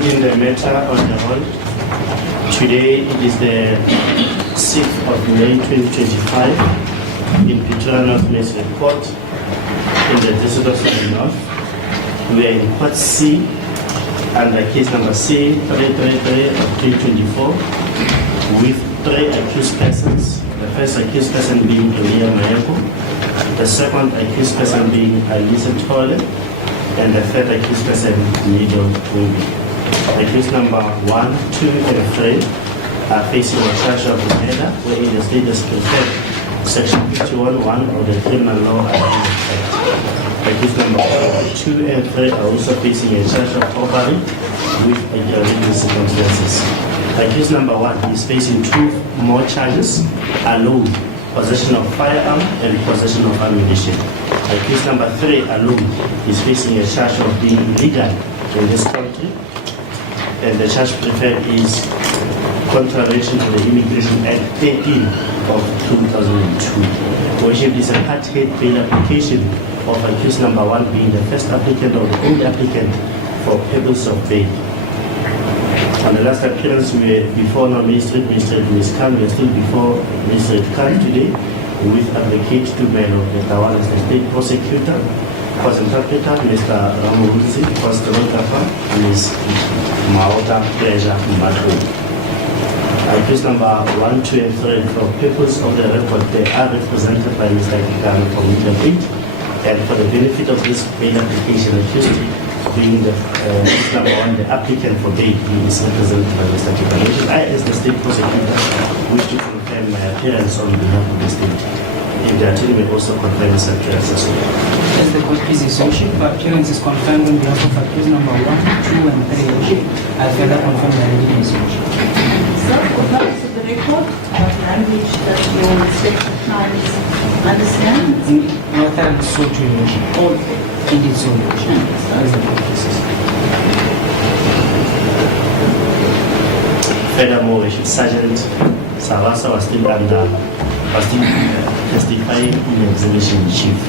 putting the matter on the hold. Today it is the 6th of May 2025 in Pretoria North Magistrate Court in the District of Southern North. We are in Part C under case number C333 of 2024 with 3 accused persons. The first accused person being Elias Maeko, the second accused person being Elias Maeko, and the third accused person, Ditebogo. Accused number 1, 2, and 3 are facing a charge of murder, wherein the state has preferred Section 51(1) of the Criminal Law Amendment Act. Accused number 2 and 3 are also facing a charge of robbery with aggravating circumstances. Accused number 1 is facing 2 more charges alone: possession of firearm and possession of ammunition. Accused number 3 alone is facing a charge of being illegal in this country, and the charge preferred is contravention of the Immigration Act 13 of 2002. Which is a part-head bail application of accused number 1 being the first applicant or the only applicant for purpose of bail. On the last appearance, we were before no Magistrate Ms. Khan. We are still before Magistrate Khan today with Advocate to bail of Mr. One as the State Prosecutor, Court Interpreter, Mr. Ramuruzi, Court Stenographer, Ms. Maota Pleasure Matu. Accused number 1, 2, and 3, for purpose of the record, they are represented by Mr. Khan from Middle East, and for the benefit of this bail application, accused being the number 1, the applicant for bail, he is represented by Mr. Khan. I, as the State Prosecutor, wish to confirm my appearance on behalf of the state. If the attorney may also confirm his appearance as well. As the court please associate, my appearance is confirmed on behalf of accused number 1, 2, and 3. I further confirm my association. Sir, confirm to the record what language that your respective clients understand? Northern Soto. Okay. Indeed, so. As the court please. Furthermore, Sergeant Savasa was still testifying in exhibition chief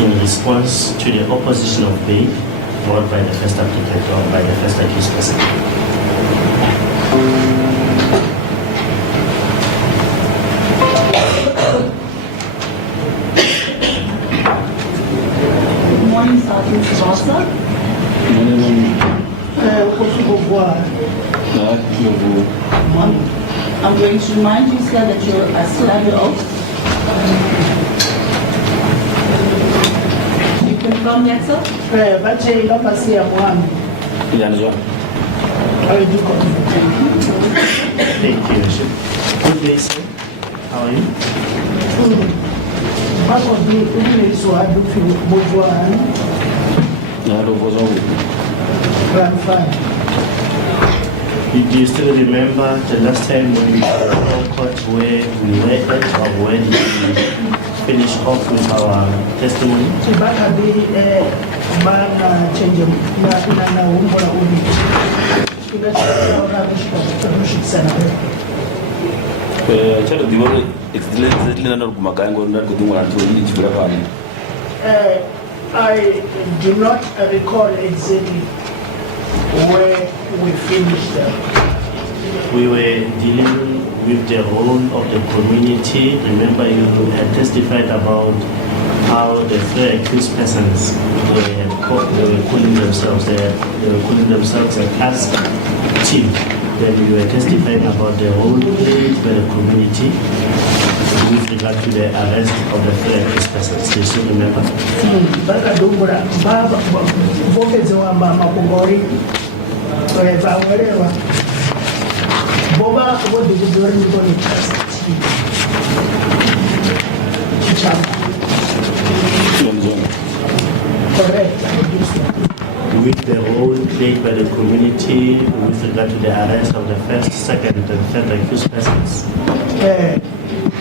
in response to the opposition of bail brought by the first applicant or by the first accused person. Good morning, Sergeant Savasa. I'm going to remind you, sir, that you are still under oath. You confirm that, sir? Thank you. Good day, sir. How are you? I'm fine. Do you still remember the last time when we were in court where we were at, or when we finished off with our testimony? I do not recall exactly where we finished that. We were dealing with the role of the community. Remember, you had testified about how the 3 accused persons they were calling themselves a task team. Then we were testifying about the role played by the community with regard to the arrest of the 3 accused persons. Do you still remember? Correct. With the role played by the community with regard to the arrest of the first, second, and third accused persons.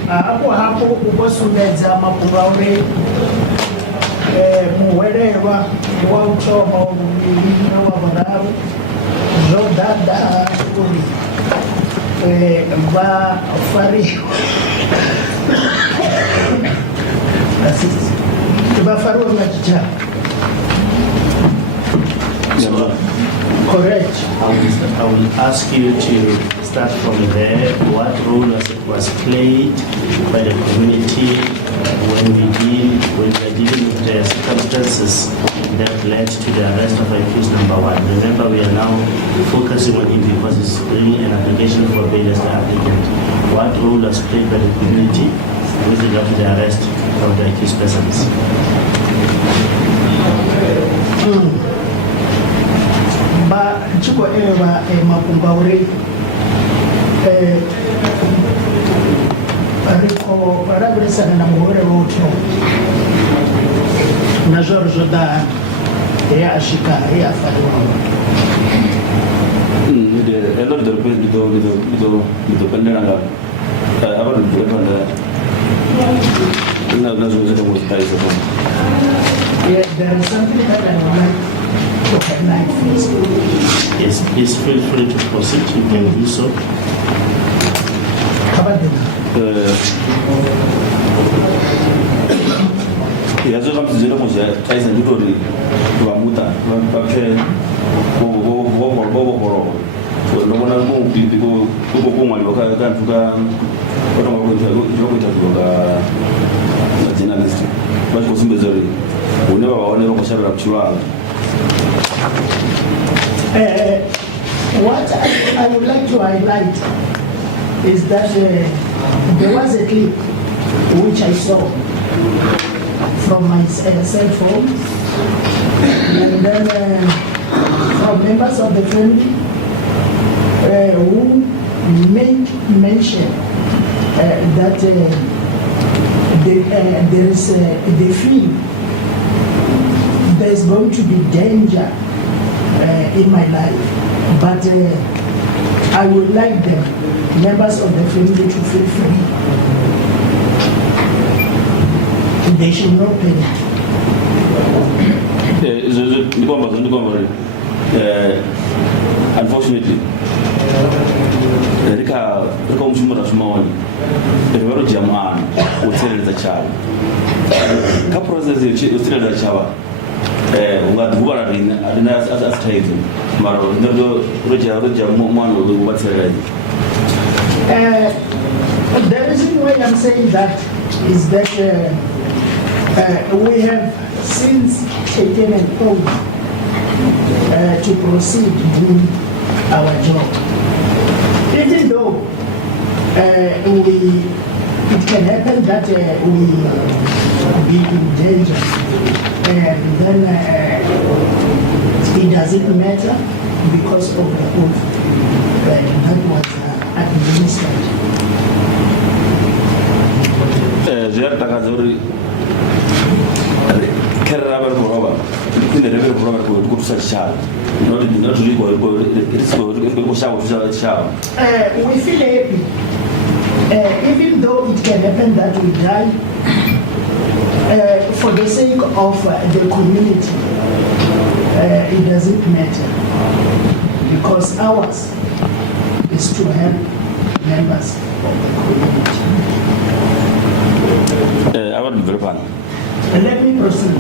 Hapo ukosumedza mapungauri muhwererwa wautoma umuviri wavararu zvodhadha uri vafariwa vafariwa vachita So Correct. I will ask you to start from there. What role was played by the community when we were dealing with the circumstances that led to the arrest of accused number 1? Remember, we are now focusing on him because he's bringing an application for bail as the applicant. What role was played by the community with regard to the arrest of the accused persons? Ba chiko ewa makumbauri ariko barabresana na muhore woto na George da ya ashika ya fadwa elo do pendera la abaro do pendera na zo zo mo tai zo. Yeah, there is something that I would like to highlight first. Yes, please feel free to proceed. You can do so. Yazo kama zile moja kaisa ndiko ni kwa muta kwa bo nobona mu biko ko mwali wakaka tuka ono ko tuka journalist basi kusimbezori uneba waone ko shabira kuchiwanga. What I would like to highlight is that there was a clip which I saw from my cell phone, and then from members of the family who make mention that there is they feel there is going to be danger in my life, but I would like them, members of the family, to feel free. They should not pay. Unfortunately, Rika umshumura shumawani. Rivero jamaa hotel za chawa. Ka process hotel za chawa. Wadubara rina as title. Maro ndo roja mwana watsere. The reason why I'm saying that is that we have since taken an oath to proceed doing our job. Even though it can happen that we be in danger, and then it doesn't matter because of the oath that was administered. Ziyarta kazuri kerrabar boroba kinde reber boroba ko kursa sha not really go sha. We feel happy even though it can happen that we die for the sake of the community. It doesn't matter because ours is to help members of the community. I want to verify. Let me proceed.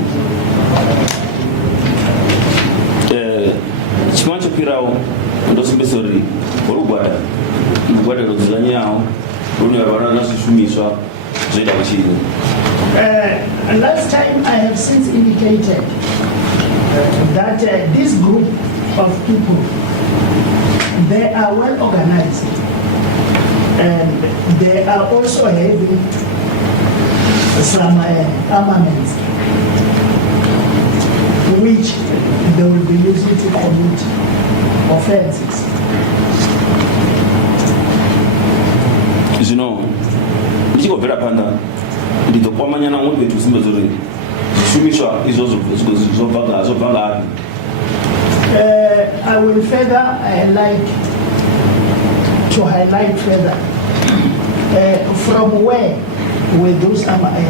Chimancho pirao ndo simbesori orugwada mugwada rozanyao runi abana nasishumishwa zeda kuchini. Last time I have since indicated that this group of people, they are well organized and they are also having some armaments which they will be using to commit offenses. You know, you go very panda. The Pomanyana won't be too simple. Shumisha is also Zobaga. I will further to highlight further from where were those armaments?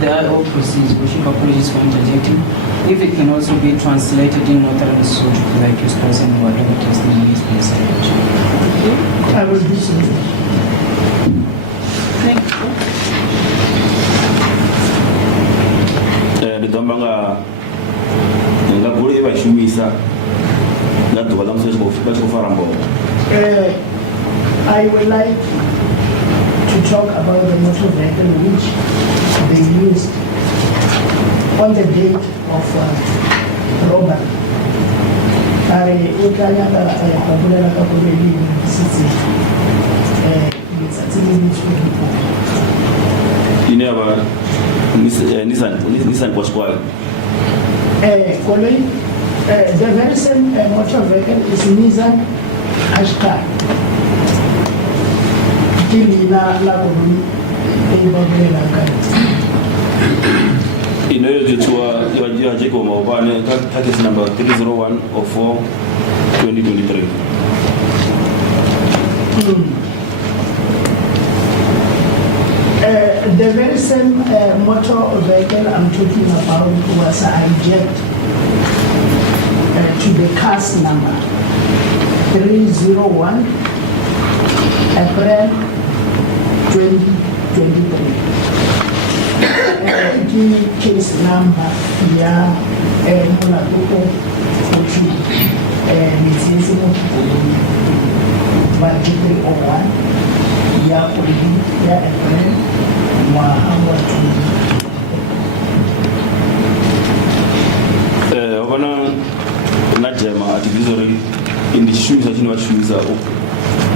the IO proceeds, worship, apologies for interjecting. If it can also be translated in Northern Lesotho to the accused person in whatever testimony is being cited. I will do so. Thank you. Nditamba nga gole vashumisa nga ḓuvha ḽa musi vha tshi khou fara mboho. I would like to talk about the motor vehicle which they used on the date of robbery. I utlanyaka go bolela ka bobedi sitse letsatsi le letsholo. Ine ya ba Nissan Qashqai. Koloi, the very same motor vehicle is Nissan Qashqai. Kilina la koloi e ba bolela ka. Ino yo jitswa ya Jacob Mawubane ka case number 30104/2023. The very same motor vehicle I'm talking about was hijacked to the cast number 301 April 2023. The case number ya Molato Uchi Mitsisi Mokikoloni Magistrate 301 ya Polisi ya April Mwahawa 20. Obana na jema ativisori indi chishumisa chino vachishumisa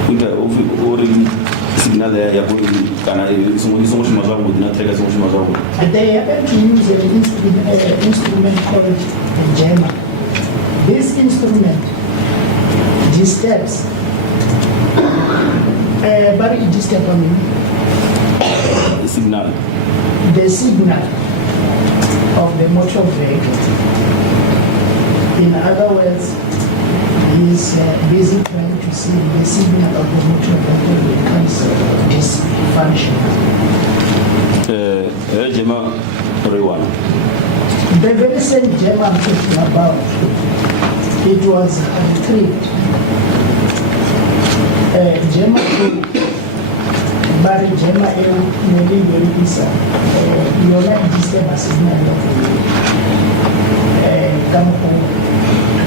kuita ori signal ya polisi kana songo shuma zvangu ndinateka songo shuma zvangu. They happen to use an instrument called a jammer. This instrument disturbs, but it disturbs the signal of the motor vehicle. In other words, he's busy trying to see the signal of the motor vehicle becomes dysfunctional. The very same gem I'm talking about, it was retrieved. Gemma Barry Gemma nearly very pizza. You like this game as a man of Campo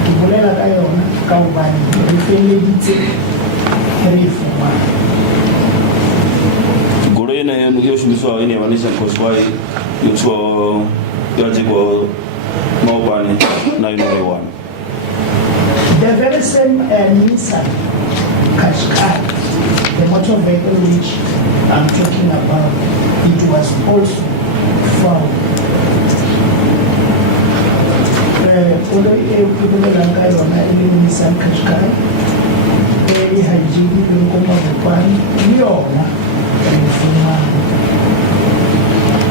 Kibolela Kayon, Kaubani, Refeledite, Reforma. Gorena and Yoshua in Evanisha Cosway, Yoshua Yajigo Mobani 991. The very same Nissan Qashqai, the motor vehicle which I'm talking about, it was also found. People in Nissan Qashqai, they had GD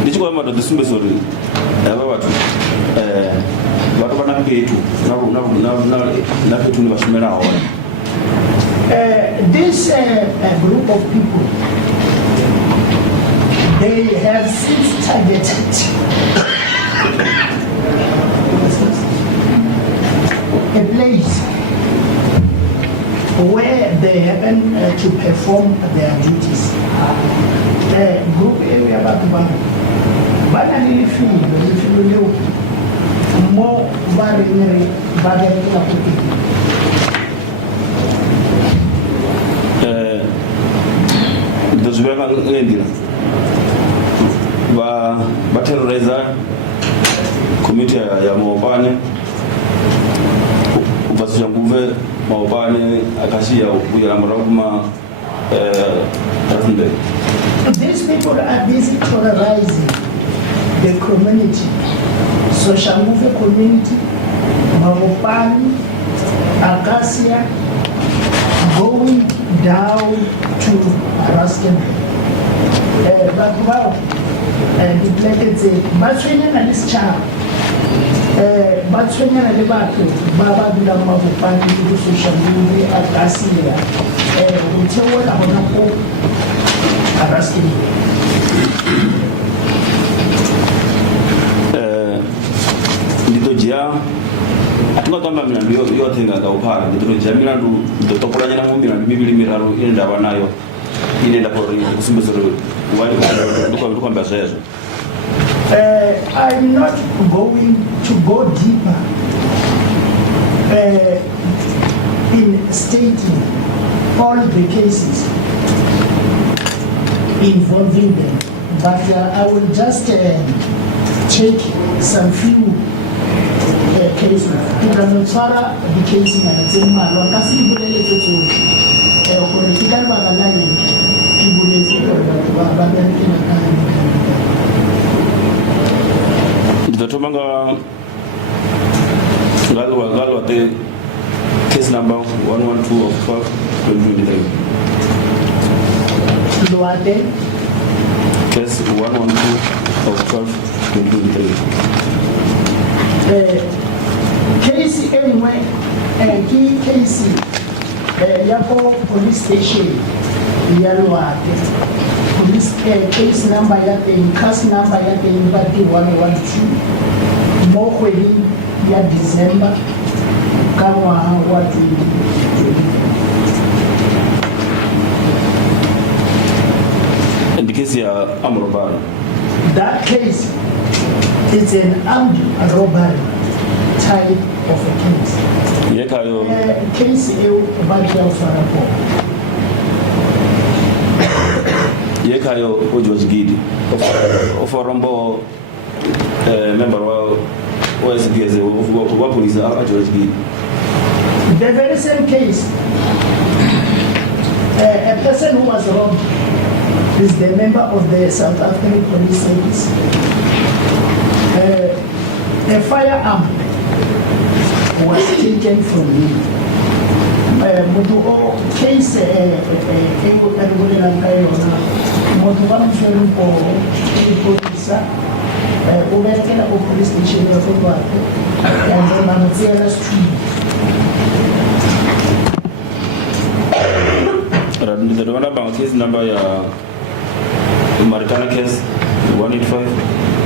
ndichikwa mato dzisumbesori ava vatu vatu vana petu na petu ni vashumira hona. This group of people, they have since targeted a place where they happen to perform their duties. The group area but I really feel more very ndozviveka ngendira vaterroriza komiti ya Maopane kubva sichanguve Maopane akashiya kuyaramba kuma Rustenburg. These people are busy terrorizing the community, social movement community, Maopane, Acacia, going down to Rustenburg. But wow, the places Batwenya na this child. Batwenya na debate Baba bila Maopane to social movement Acacia. Until what I Rustenburg. jia atunga kama milandu yote ngakaupara nditojia milandu ndotokolanya na milandu mibili miraru ine ndava nayo ine ndakori kusimbisoro wali ndokwambia zvezo. I'm not going to go deeper in stating all the cases involving them, but I will just take some few cases. Tukazotwara the case inanzima wakasi ibulele tutu political bagalani ibulezi kwa babani kinakani. Ndatotomanga galwa the case number 112 of 2023. Luade Case 112 of 2023. Case anyway, key case yako police station ya Luade. Police case number yake, case number yake ibadi 112 mokweli ya December kama watu. And the case ya armed robbery. That case is an armed robbery type of a case. Yekayo Case ibadi ya Farapo. Yekayo Ojos Gidi of Rombo member wa OSPS wa police Ojos Gidi. The very same case, a person who was robbed is the member of the South African Police Service. A firearm was taken from him. Mutu case mutu wamshoni po polisa ubekela po police station ya Pretoria and mamzela street. The Rwanda Bank case number ya Maritana case 185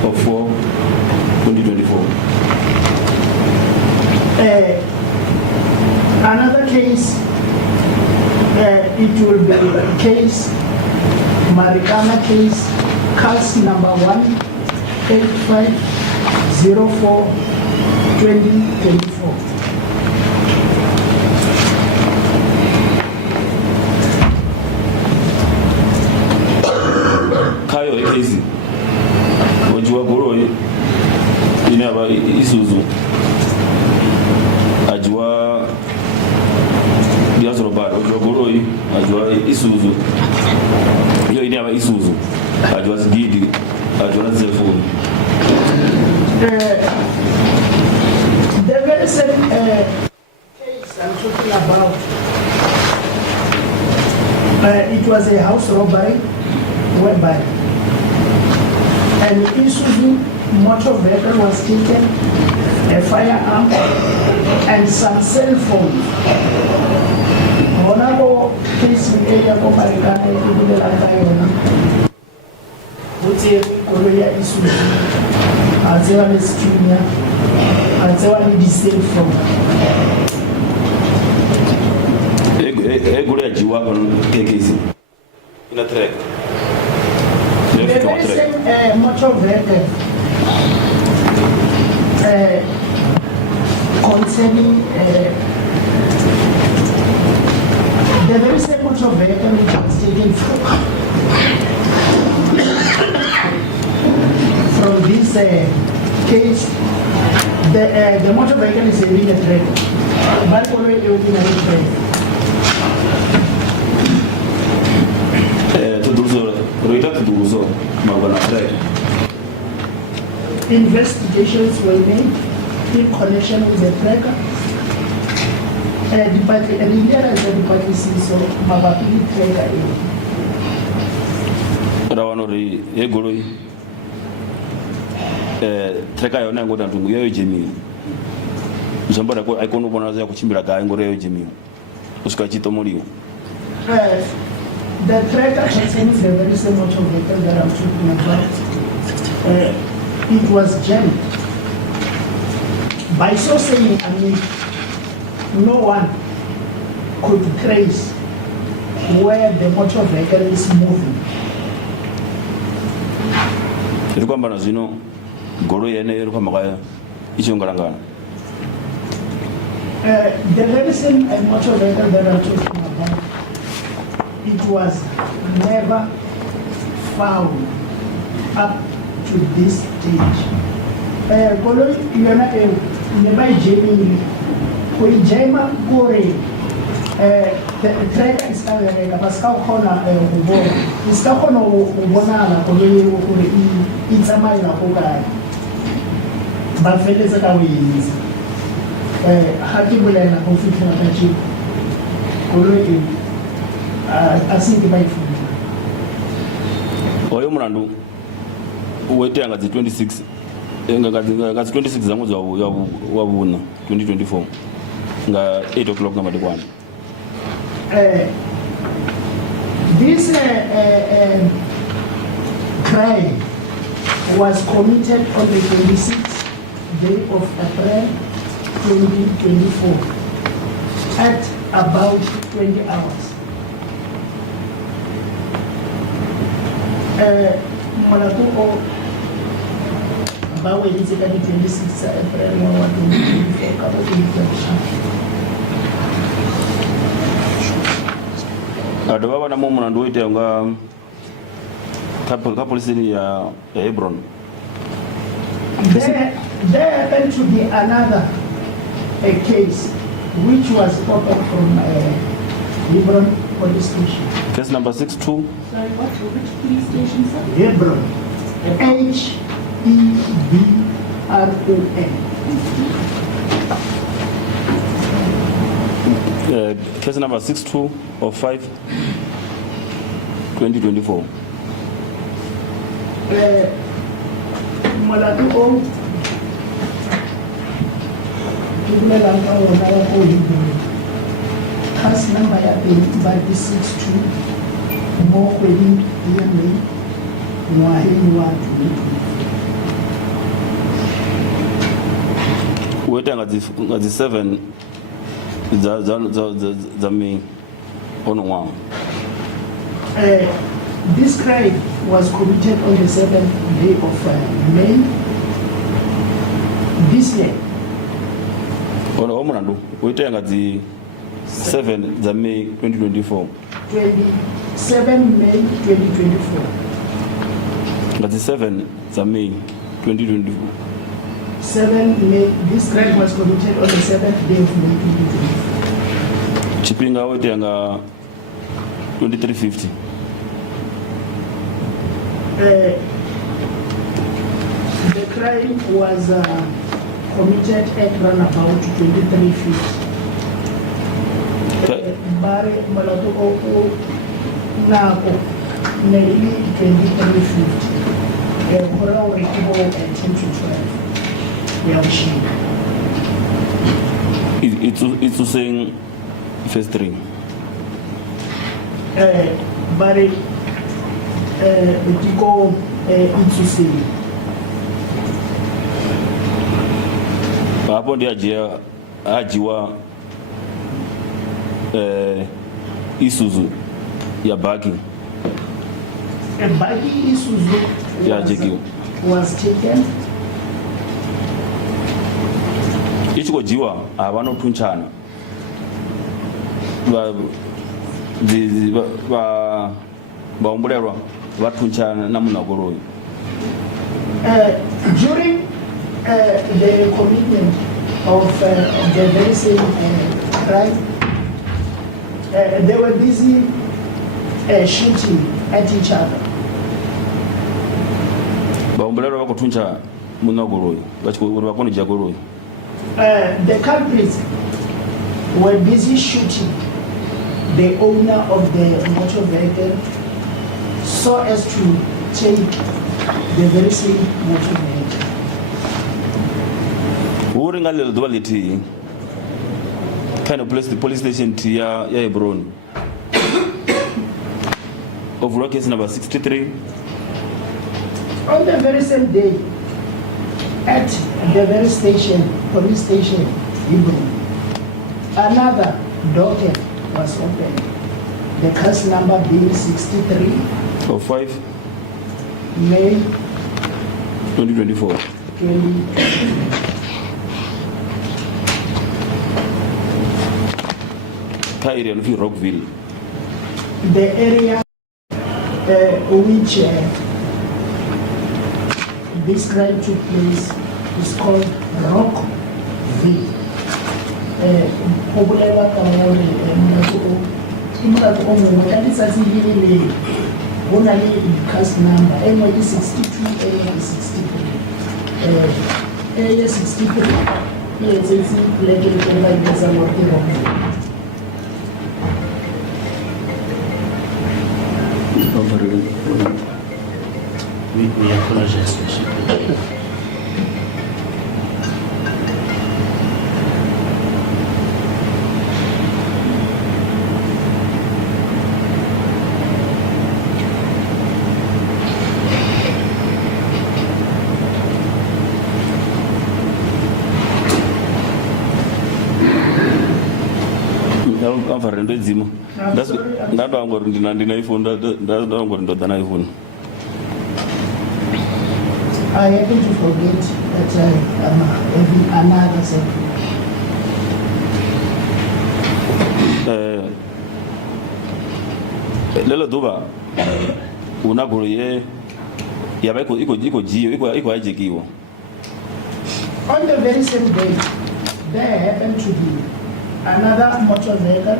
of 4 2024. Another case, it will be case Marikana case, case number 18504 2024. Kayo case wajua goro inaba isuzu ajua diazoro bar wajua goro ajua isuzu yo inaba isuzu ajua zigidi ajua zefu. The very same case I'm talking about, it was a house robbery whereby an Isuzu motor vehicle was taken, a firearm, and some cell phones. Honorable case in area of Marikana, Ibule Lantayona, Uti Korea Isuzu, Azewa Junior, Azewa distinct from. Egure ajiwa kono kekezi ina track. The very same motor vehicle concerning the very same motor vehicle which was taken from this case, the motor vehicle is having a track, but already having a track. Investigations were made in connection with the tracker. The party so Mabapili tracker. Rawanori Egoroi tracker yona ngoda ntungu yoyo jemi. Zambara ko ikono bonaza kuchimbira ga ngore yoyo jemi. Usika chito muri. The tracker contains the very same motor vehicle that I'm talking about. It was jammed By so saying, I mean, no one could trace where the motor vehicle is moving. iri kwamba na zvino goloi yene iri kwamba kaya ichiongalangana. The very same motor vehicle that I'm talking about, it was never found up to this stage. Goloi yona never jamming, we jam gore. Tracker is coming again, but ska khona ubona. Iska khona ubonala goloi gore it's a mile go kae. Ba feletse ka weyisa. Ha ke bolela go fitla ka tshi. Goloi a se ke ba ifuna. Oyo mulandu uwete anga 26 nga 26 za mwezi wa vuna 2024 nga 8 o'clock nga madekwana. This crime was committed on the 26th day of April 2024 at about 20 hours. Malatu bawe is the 26th April 2024 kabo information. Ado baba na mumu na nduite nga kapolisi ya Hebron. There happened to be another case which was opened from Hebron police station. Case number 62. Sorry, which police station, sir? Hebron. Hebron. Case number 62 of 5 2024. Malatu o tubulela ka wona ya ko Hebron. Case number ya 62 mo kwedi ya May ngwaheng wa 2024. Uwete nga 7 za May ono wa. This crime was committed on the 7th day of May this year. Ono omulandu uwete nga 7 za May 2024. 27 May 2024. Nga 7 za May 2024. 7 May. This crime was committed on the 7th day of May 2024. Chipinga uwete nga 2350. The crime was committed at around about 2350. Bare malatu o nako nearly 2350. Kora o rekibo 10 to 12. We have seen. It's saying phase 3. Bare Ditebogo Phalane. Hapo ndio ajiwa Isuzu ya baki A buggy Isuzu was taken. ichiko jiwa avanotunchana vaomborerwa vatunchana namunagoroi. During the commitment of the very same crime, they were busy shooting at each other. Vaomborerwa vakutuncha munagoroi vakonija goroi. The culprits were busy shooting the owner of the motor vehicle so as to take the very same motor vehicle. Uringa lelo duva leti kind of police station ya Hebron of case number 63. On the very same day, at the very station, police station, Hebrew. Another docket was opened. The case number being 63, 05 May 2024. 2020. Area of Rockville. The area which this crime took place is called Rockville. Popular cast number, MD 62, area 63. Area 63, it's We apologize. Amfarendo edzima. Ndandangori ndina iPhone, ndandangori ndodana iPhone. I happen to forget that I am having another second. Lelo duba unagoro ye yaba iko ajekiwa. On the very same day, there happened to be another motor vehicle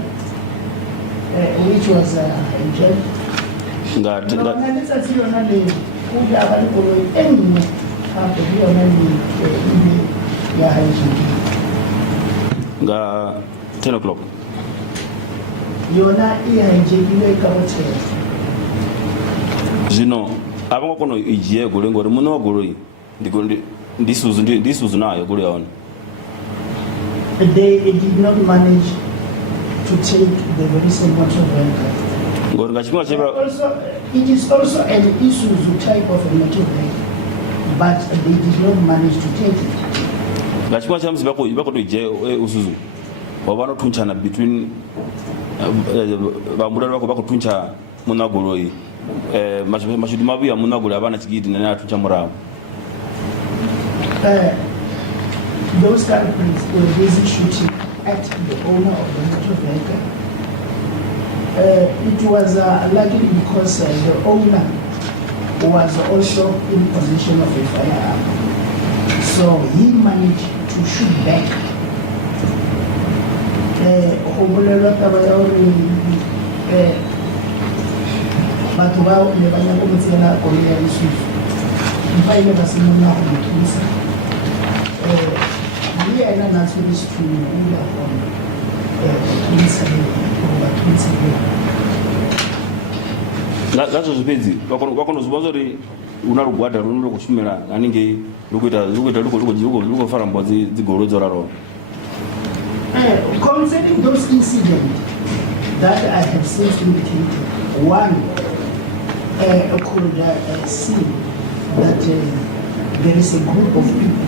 which was injured. Nga 10 o'clock. Yona ihajikiwe kabote. Zino abanga kono ijiye gole ngore muno goroyi ndisuzu nayo gole yaona. They did not manage to take the very same motor vehicle. Also, it is also an Isuzu type of a motor vehicle, but they did not manage to take it. Ngachimwa chamsi bako to ije usuzu. Wabano tunchana between bamudara bako tuncha munagoroyi. Mashudi mabu ya munagoro abana chigidi na tuncha murao. Those culprits were busy shooting at the owner of the motor vehicle. It was lucky because the owner was also in possession of a firearm. So he managed to shoot back. That's what is true. That's zvidzi vakonozvazori unarugwadha runoro kushumira anenge rukufara mbwa dzigoro dzoraro. Concerning those incidents that I have since indicated, one could see that there is a group of people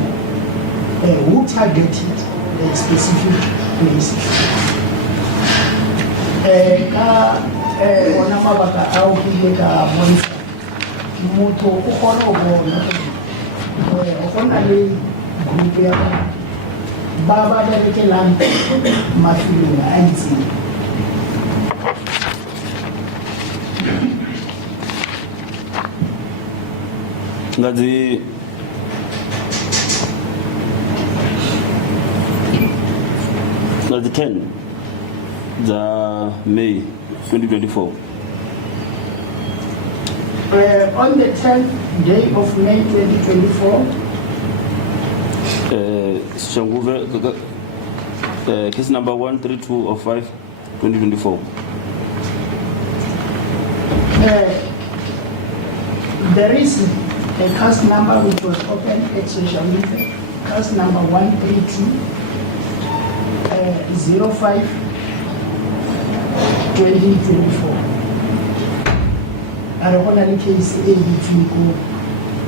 who targeted a specific place. Ona mabaka au kigeka monisa muto ukona ubona ukona le group ya baba daleke lampe mafilina anzi ngazi the 10 the May 2024. On the 10th day of May 2024, case number 13205 2024. There is a case number which was opened at social media, case number 13205 2024. I don't want any case A between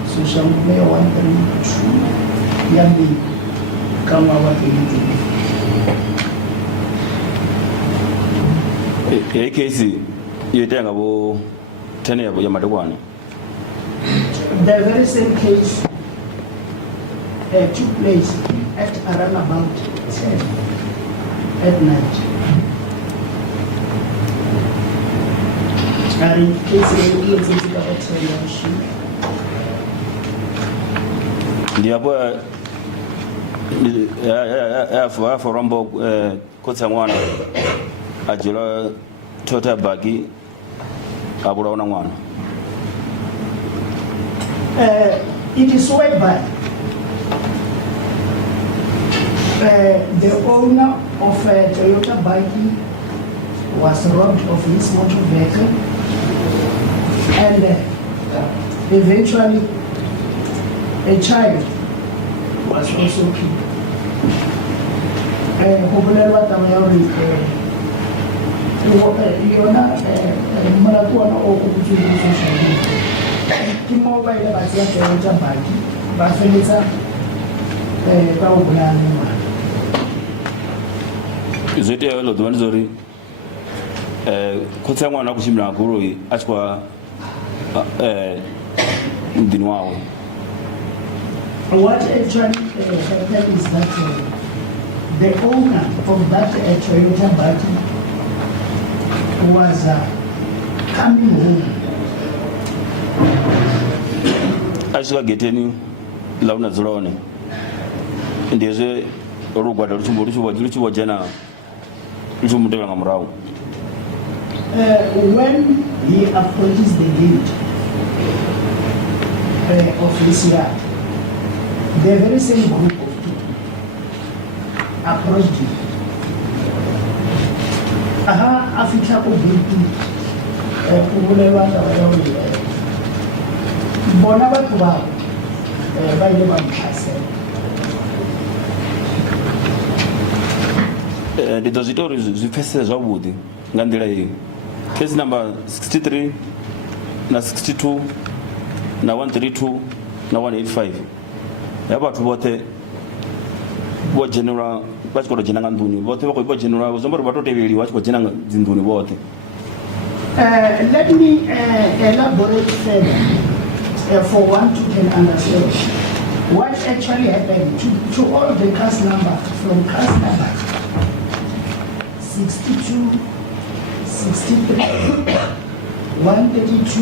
social media 132. yami kama watu wengine. Hii kesi yotenga bo tena ya madekwana. The very same case took place at around about 10 at night. And case is about 10 Ndiyapo ya forambo kotsa mwana ajula tota bagi abura ona mwana. It is whereby the owner of a Toyota buggy was robbed of his motor vehicle, and eventually a child was also killed. Mobile basi ya Toyota buggy bafeletsa ka ubulala mwana. Zote ya lo dwani zori kotsa mwana kushimira akuru yi achwa mdini wao. What actually happened is that the owner of that Toyota buggy was coming home. Ashika geteni launa zurone ndeze rugwada ruchumbo jana ruchumutela ngamrao. When he approaches the gate of his yard, the very same group of people approached him. Afika kubiti kubulewa tawayo bona batho ba ile ba mkhasela. Ndizo zitori zipfese zwavhuḓi nga nḓila iyi. Case number 63 na 62 na 132 na 185 ya batho bote bo general bachikoro jena nga nduni bote bako bo general zombori batoteveli bachiko jena nga dzinduni bote. Let me elaborate further for one to can understand what actually happened to all the cast number from cast number 62, 63, 132,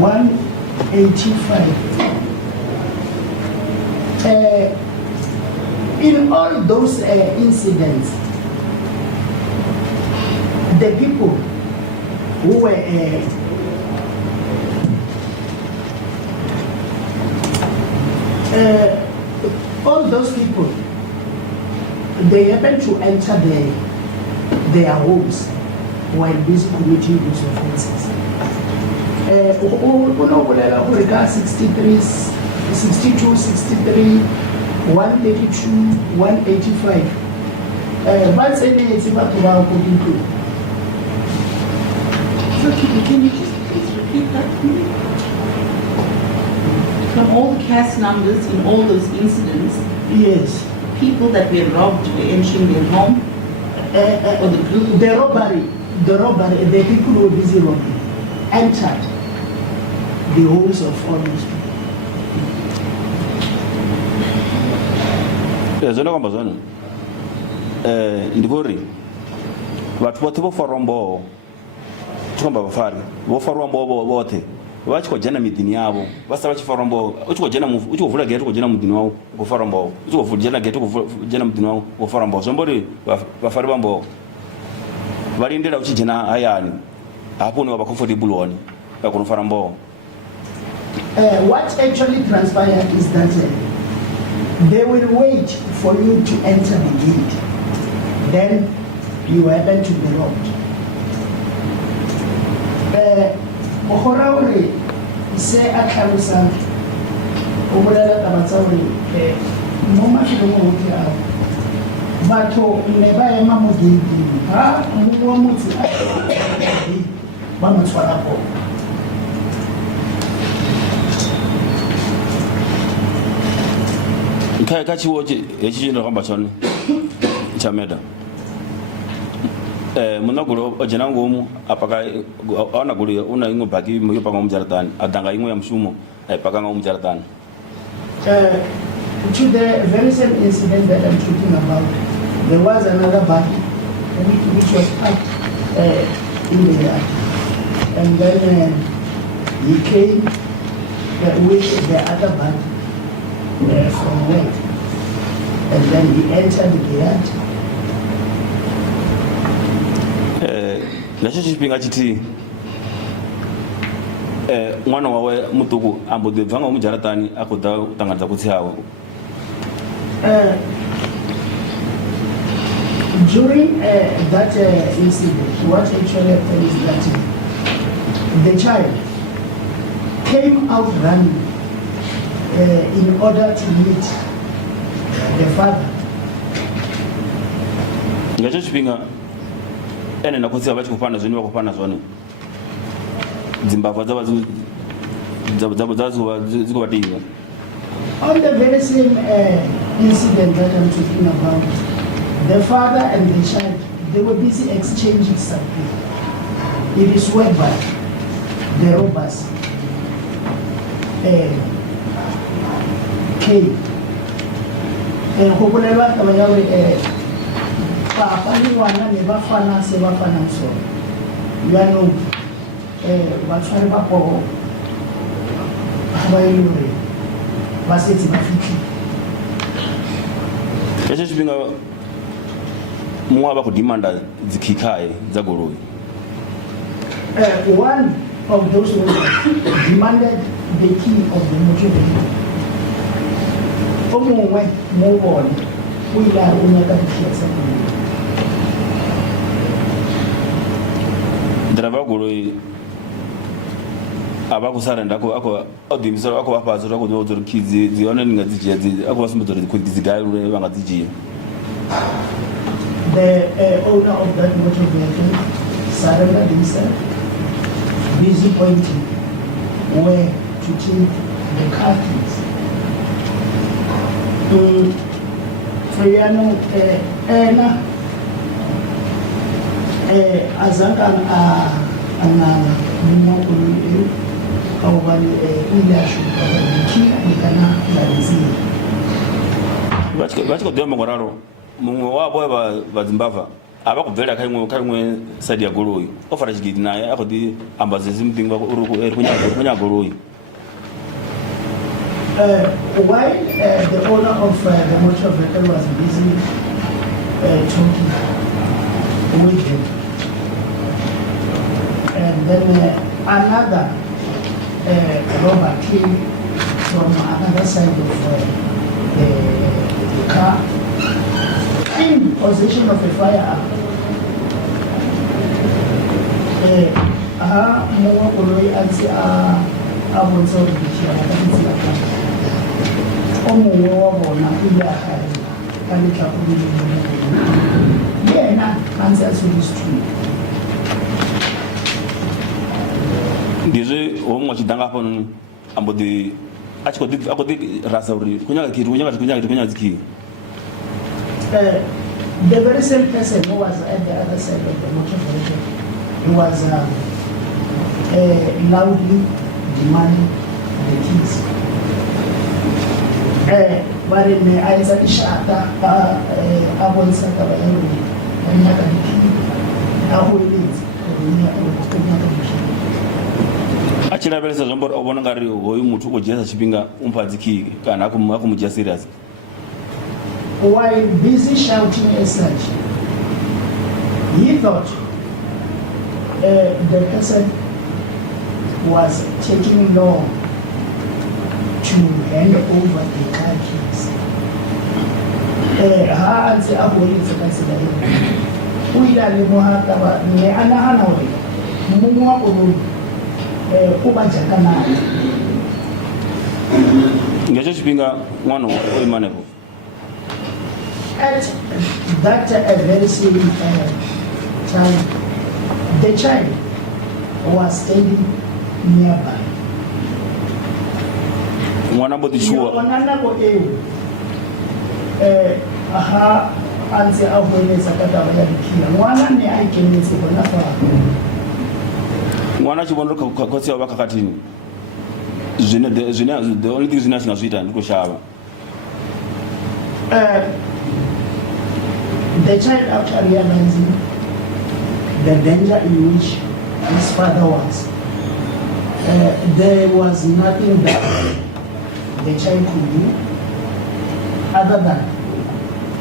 185. In all those incidents, the people who were all those people, they happened to enter their homes while busy committing those offenses. 63, 62, 63, 132, 185. But So can you just please repeat that to me? From all the cast numbers in all those incidents, yes, people that were robbed were entering their home, or the group? the robbery, the people who were busy robbing entered the homes of all those people. Zona kwamba zona ndikuri vatu vote vofarombo tikomba vafari vofarombo vote vachikojana midhini yavo vasa vachifarombo uchikovhura gate kujana mudhini wavo kufarombo uchikovhura gate kujana mudhini wavo kufarombo zombori vafari vambo varindira uchijana ayani hapo ni comfortable one vakunofarombo. What actually transpired is that they will wait for you to enter the gate. Then you happen to be robbed. Ohoraure se akarusa obolela tabatsauri moma kidogo ukia bato neba ema mugidi ha muwa mutsi ba mutshwara po. kachiwo echichinda kwamba chone chameda munagulu ojena ngomu apaka ona gulu una ingo baki yo panga umjaratani adanga ingo ya mshumo paka nga umjaratani. To the very same incident that I'm talking about, there was another body which was parked in the yard, and then he came with the other body from work, and then he entered the yard. Nacho chipinga chiti mwana wawe mutuku ambode vanga umujaratani akoda utangaza kuti hawo. During that incident, what actually happened is that the child came out running in order to meet the father. Ngacho chipinga ene nakutsiya vachi kupana zvoni vakupana zvoni dzimbavha dzikuvatinga. On the very same incident that I'm talking about, the father and the child, they were busy exchanging something. It is whereby the robbers came. Yacho chipinga muwava kudimanda dzikikaye dzagoroi. One of those who demanded the key of the motor vehicle. Omwe mubone uyila unyakatikia sakuni. Driver goroi abakusarenda ako audimisoro ako bapazo ako dozoro kids zione ngadzijezi ako basimbozoro kudzigairure bangadzijiye. The owner of that motor vehicle surrendered himself, busy pointing where to take the car keys. Friano azanga vachikodzera mangwararo mumwe wavo vazimbabva ava kubvera karimwe saidi yagoroi ofara chigidi naye akoti ambazezi mupinga uri kunyagoroi. While the owner of the motor vehicle was busy talking with him, and then another robber came from another side of the car in possession of a firearm. Ndizve homwe chidanga pano ambodi akodi rasa uri kunyanga dziki. The very same person who was at the other side of the motor vehicle, he was loudly demanding the keys. But in the eyes of the shata, I want to say that I'm not going to achiraveresa zvombo obona ngari hoyu mutu kujesa chipinga umpadziki kana akumudya serious. While busy shouting as such, he thought the person was taking long to hand over the car keys. Hanze aboyitse kasidai. Uyilale muhakaba ne anahana we. Mumu wako kubajakana. Ngecho chipinga mwana oimanepo. At that very same time, the child was standing nearby. Mwana bodi chua. ha anzi a hweletsa ka taba ya dikhiya ngwana ne a ikemetse bona fa ngwana tshi vhona khotsi wa khakhathini zwine the only thing zwine zwi ita ndi to shavha. The child after realizing the danger in which his father was, there was nothing that the child could do other than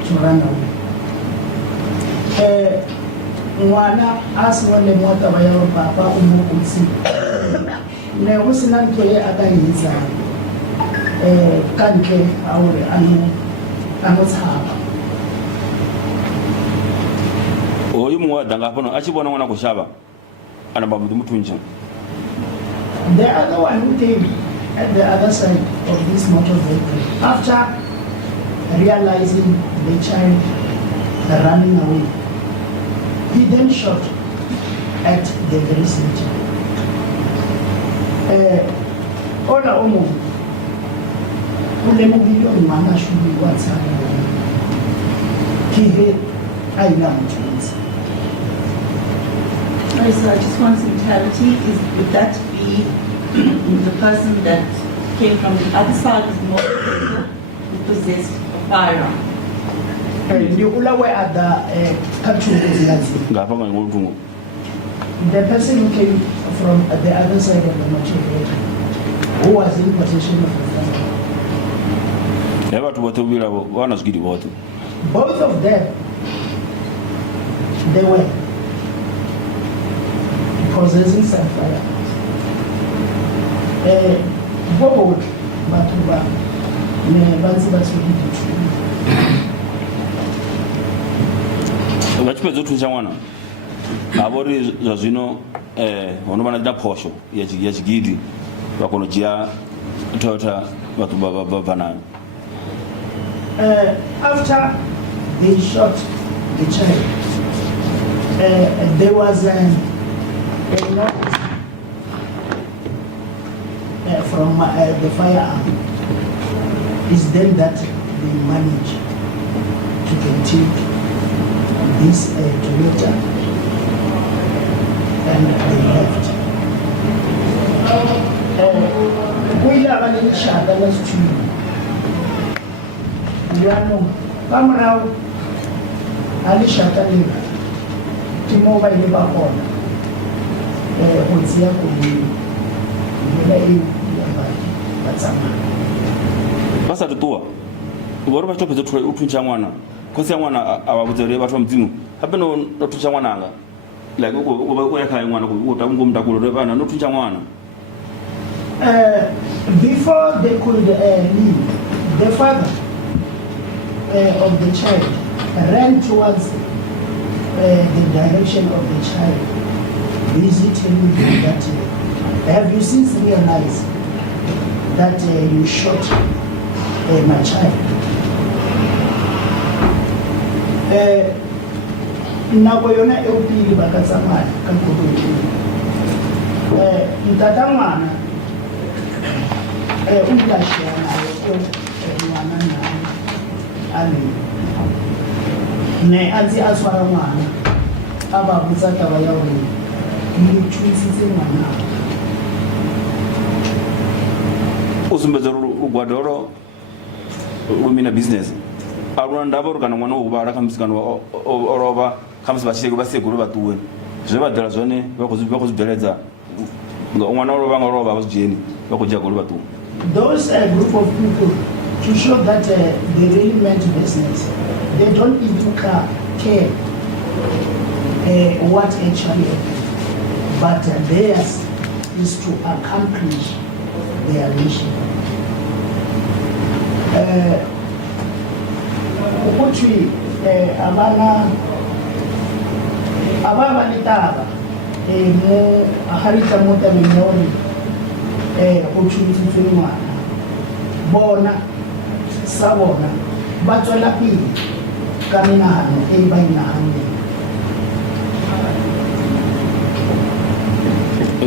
to run away. Mwana asiwale mwata wa yao papa umukusi ne usina ntoye agayinza kanke aure anotsaba oyu muwada ngapano achibona mwana kushaba anababudu mutunja. The other one who came at the other side of this motor vehicle, after realizing the child running away, he then shot at the very same child. Ola omo, ule mubili mwana shuli WhatsApp. Kihe aina mtumizi. Sorry, sir, just one clarity. Would that be the person that came from the other side of the motor vehicle who possessed a firearm? You ulawe at the country. The person who came from the other side of the motor vehicle, who was in possession of a firearm. Both of them, they were possessing some firearms. Both, but vachipedza kutunja mwana avori zvazvino vanomana na posho yachigidi vakonojia Toyota vabva nayo. After they shot the child, there was a notice from the firearm. It's then that they managed to take this Toyota and they left. We have an shot that was true. Come now, Ali Shatali, Timova Libakona, Hozia Kuli, basa tutua ubora bacho pezo utunja mwana kosi ya mwana awabuzere batwa mdzimu hapeno notunja mwana anga like uko yakaya mwana utabungu mtakulo bana notunja mwana. Before they could leave, the father of the child ran towards the direction of the child, busy telling him that have you since realized that you shot my child? Nakoyona eupili bakatsamana kankokoki mtata mwana umtashiyana mwana naye ali ne azi aswara mwana ababutsa taba ya hore ni thutsitse mwana usumbedza rugwadoro rumina business arunda abo rukana mwana ubara kamsikana oroba kamsibashike basekuru batuwe zvebadala zvone bakozibveledza mwana oroba ngoroba bazijeni bakujja golu batu. Those group of people, to show that they really meant business, they don't even care what actually, but theirs is to accomplish their mission. Ukuthi abana nitaba mu aharita mota milioni uchunzi mwana bona sabona batswela pele ka menahano e ba inahaneng.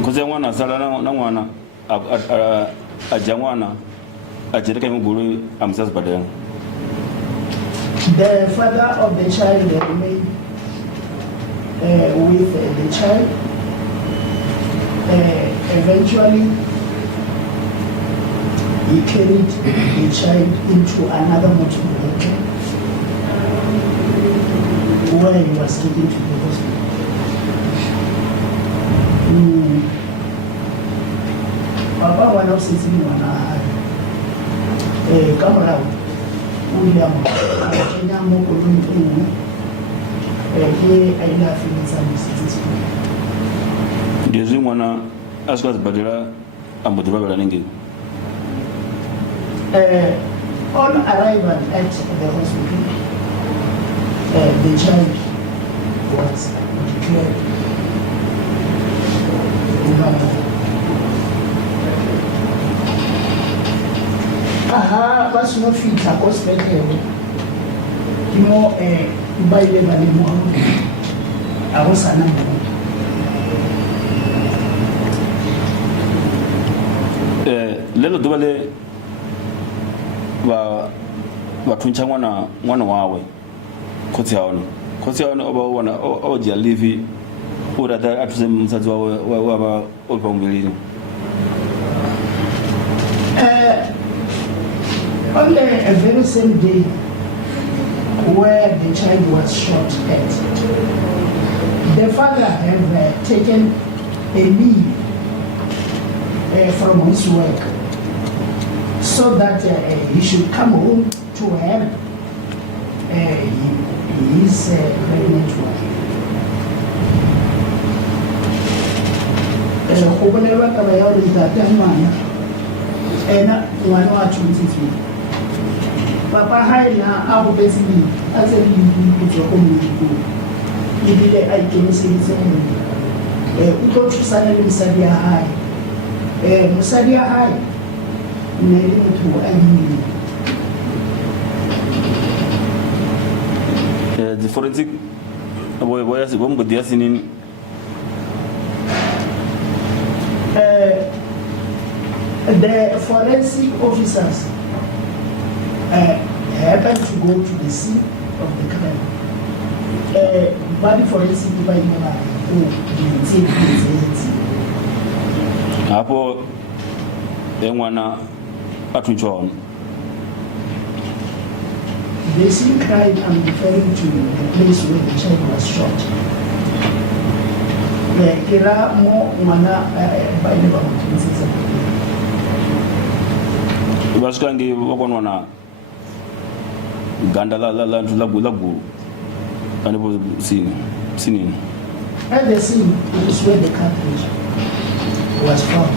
Koze mwana sala na mwana aja mwana ajereka mugulu amsas badeng The father of the child remained with the child. Eventually, he carried the child into another motor vehicle where he was taken to the hospital. Papa one of sitting on a camera. William, Kenya Moko, here I love him some citizen. There's one as was Badira and Budra Ningi. On arrival at the hospital, the child was declared normal. Was not fit a hospital. You know, by the anymore. I was an animal. Lelo dubale watuncha mwana wawe kozi yaone oba wana oja livi ura da atuze mzazi wawe waba opa umbilini. On the very same day where the child was shot at, the father had taken a leave from his work so that he should come home to help his pregnant wife. Papa Haina, Abu Bessie, as a living with your own people. You did I can say it's only. We go to Sanadi Musadia High. Musadia High, made it to The forensic was one with the Yasin. The forensic officers happened to go to the scene of the crime. Body forensic department hapo mwana atuchon. The scene crime I'm referring to the place where the child was shot. Kira mo mwana by the Baskangi wakonwana ganda la lagu and it was seen. At the scene, it is where the cartridge was found.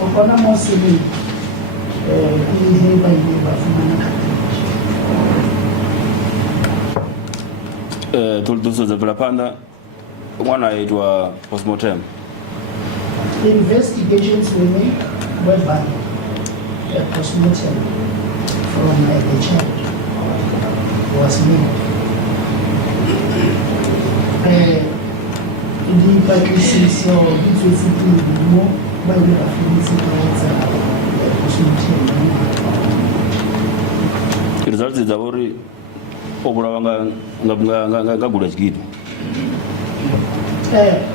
Okona mosili he by neighbor from cartridge. Tulduso za Vilapanda wana itwa postmortem. Investigations were made whereby a postmortem from the child was made. The police so it was more by the postmortem. The results is already over ngagula chikidi.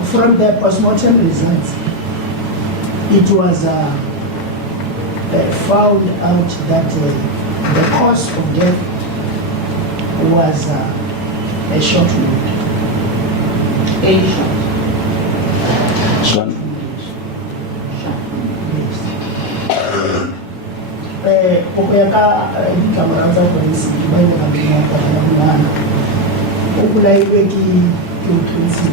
From the postmortem results, it was found out that the cause of death was a short wound. A shot. Okuyaka kamaraza polisi bayo kabina kwa mwana. Okulaibeki kutunzi.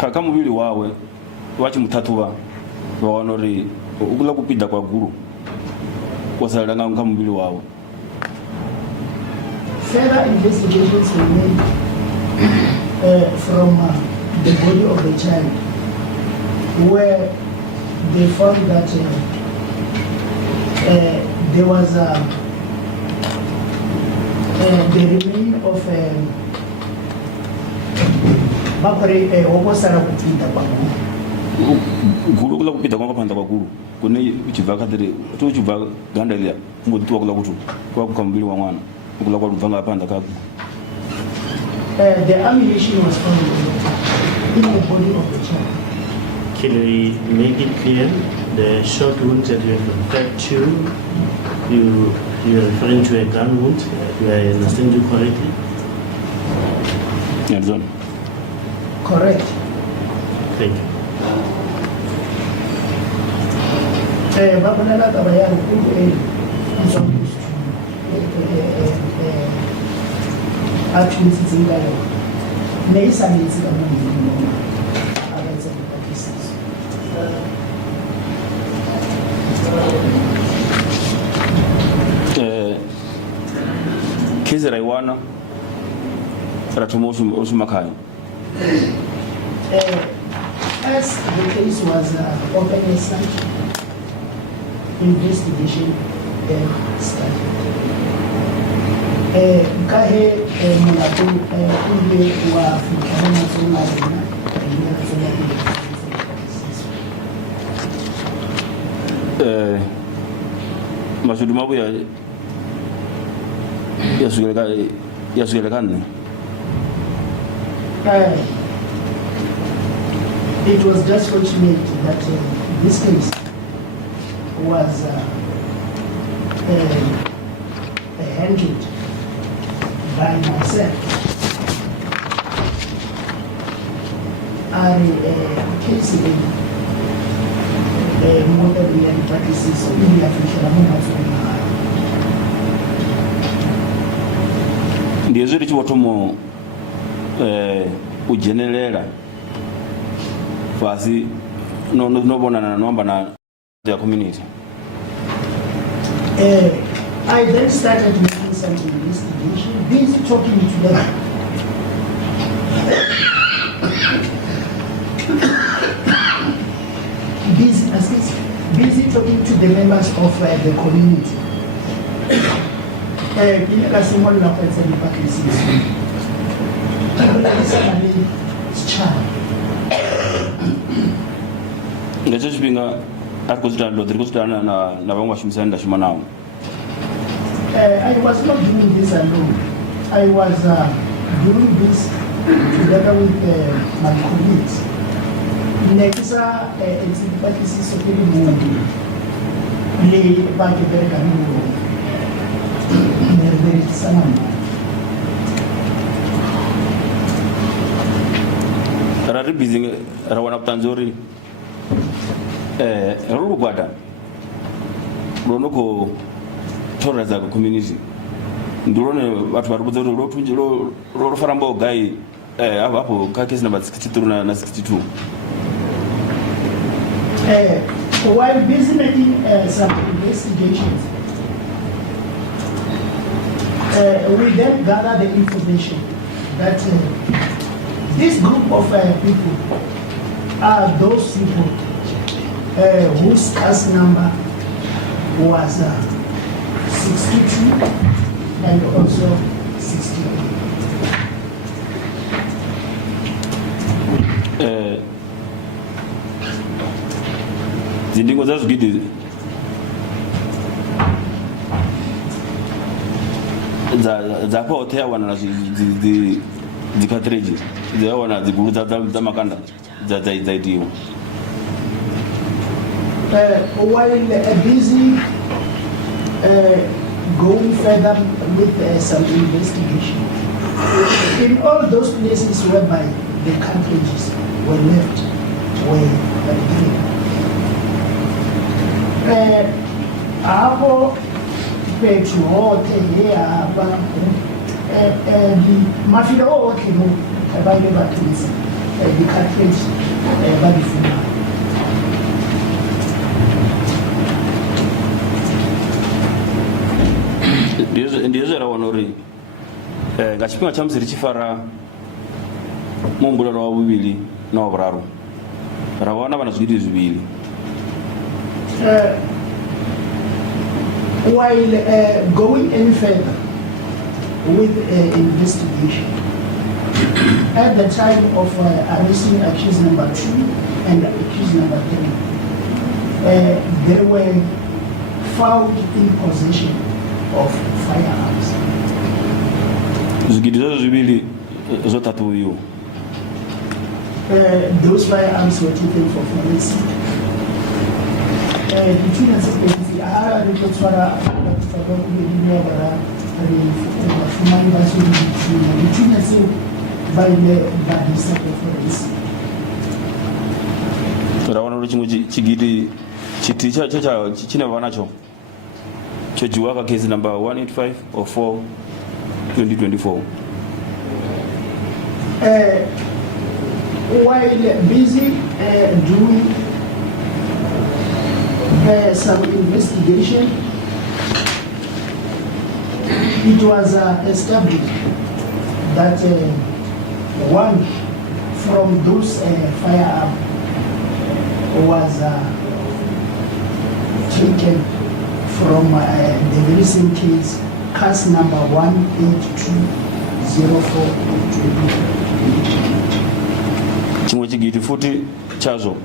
Kaka mubili wawe wachi mutatuba waonori ukula kupida kwa guru wasalanga nka mubili wawe. Further investigations were made from the body of the child, where they found that there was the remain of guru kula kupita kwanga panda kwa guru kune uchibva kadiri to uchibva gandalia mudutwa kula kutu kwa kukambili wa mwana kula kwa luvanga panda kagu. The ammunition was found in the body of the child. Can we make it clear the shot wound that you have referred to, you are referring to a gun wound, do I understand you correctly? Yeah, John. Correct. Thank you. Babanala Tabayaro is actually sitting there. Neysa needs a movie. Kezi raiwana ratumo usumakai. As the case was open as such, investigation started. Kahe mulato ule wa fikana zona mashudu mabu ya sugelekane. It was just fortunate that this case was handled by myself. Case modern and practices in the official ndiye zuri chiwatomo ujenerera fasi nobonana nomba na the community. I then started making some investigation, busy talking to them. Busy talking to the members of the community. Ngecho chipinga arikuzitando dirikuzitana na vamwe vashumisani ndashuma nawo. I was not doing this alone. I was doing this together with my colleagues. Nekisa etibakisi sokeli mungu le bakebereka mungu nerberi sana. Rari busy rawana kutanzori rurugwada ronoko tora za community ndurone watu varikudza kuti rofara mbogai apo kakesi number 63 na 62. While busy making some investigations, we then gather the information that this group of people are those people whose cast number was 62 and also 68. Zindingo zazvigidi dzapa hoteya wana dzikatreji dzawana dziguru dzamakanda dzaitiwa. While busy going further with some investigation, in all those places whereby the cartridges were left were green. Hapo petu wote hapa mafila wote no bale batulisa the cartridge badifuna. Ndizo rawana uri ngachipinga chamusiri chifara mumbulano wavuvili na wavuraru rawana vana zvigidi zvivili. While going any further with investigation, at the time of arresting accused number 2, and accused number 3, they were found in possession of firearms. Zvigidzo zviviri zvotatuviwa. Those firearms were taken for forensic. Between the sequences, I reported Rawana uri chimwe chigiri chiti chinava nacho chojiwaka case number 185 of 4 2024. While busy doing some investigation, it was established that one from those firearms was taken from the very same case, case number 18204. Chimwe chigiri futi chazo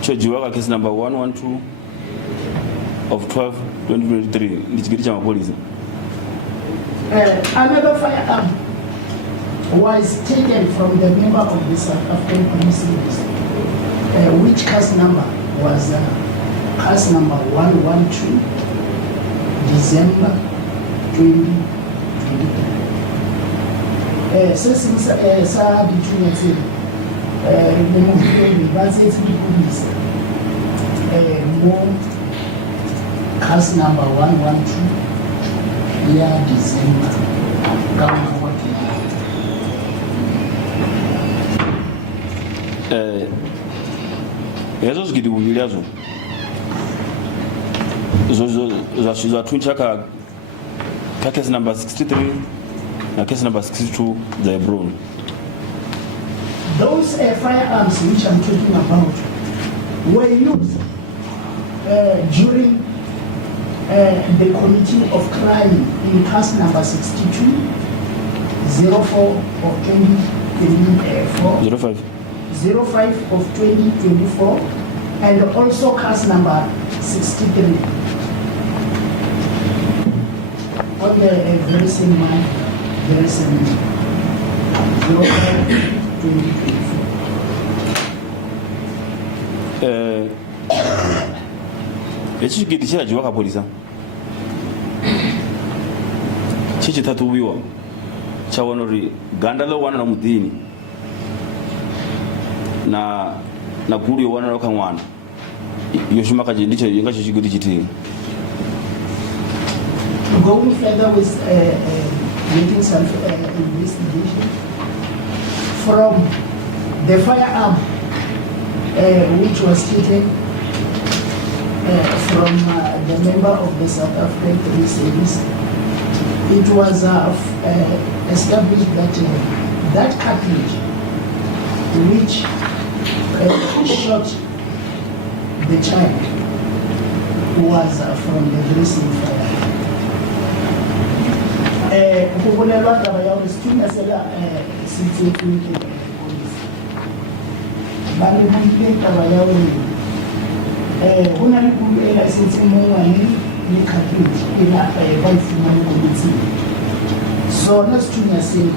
chojiwaka case number 112 of 12 2023 ndi chigiri cha mapolisi. Another firearm was taken from the member of the South African Police Service, which case number was case number 112, December 2023. Since between the movement, police, more case number 112, year December. Ezo zigidi bubiri azo zatwincha ka case number 63 na case number 62 za Hebron. Those firearms which I'm talking about were used during the committing of crime in case number 62, 04 of 2024, 05 of 2024, and also case number 63 on the very same month, very same 05 2024. Echi chigiri chajiwaka polisa chichitatuviwa chaona uri ganda lowana na mudhini na guru yowana roka mwana yoshimaka ndicho ingacho chigiri chitini. Going further with making some investigation from the firearm which was taken from the member of the South African Police Service. It was established that that cartridge which shot the child was from the very same fire. So let's try to say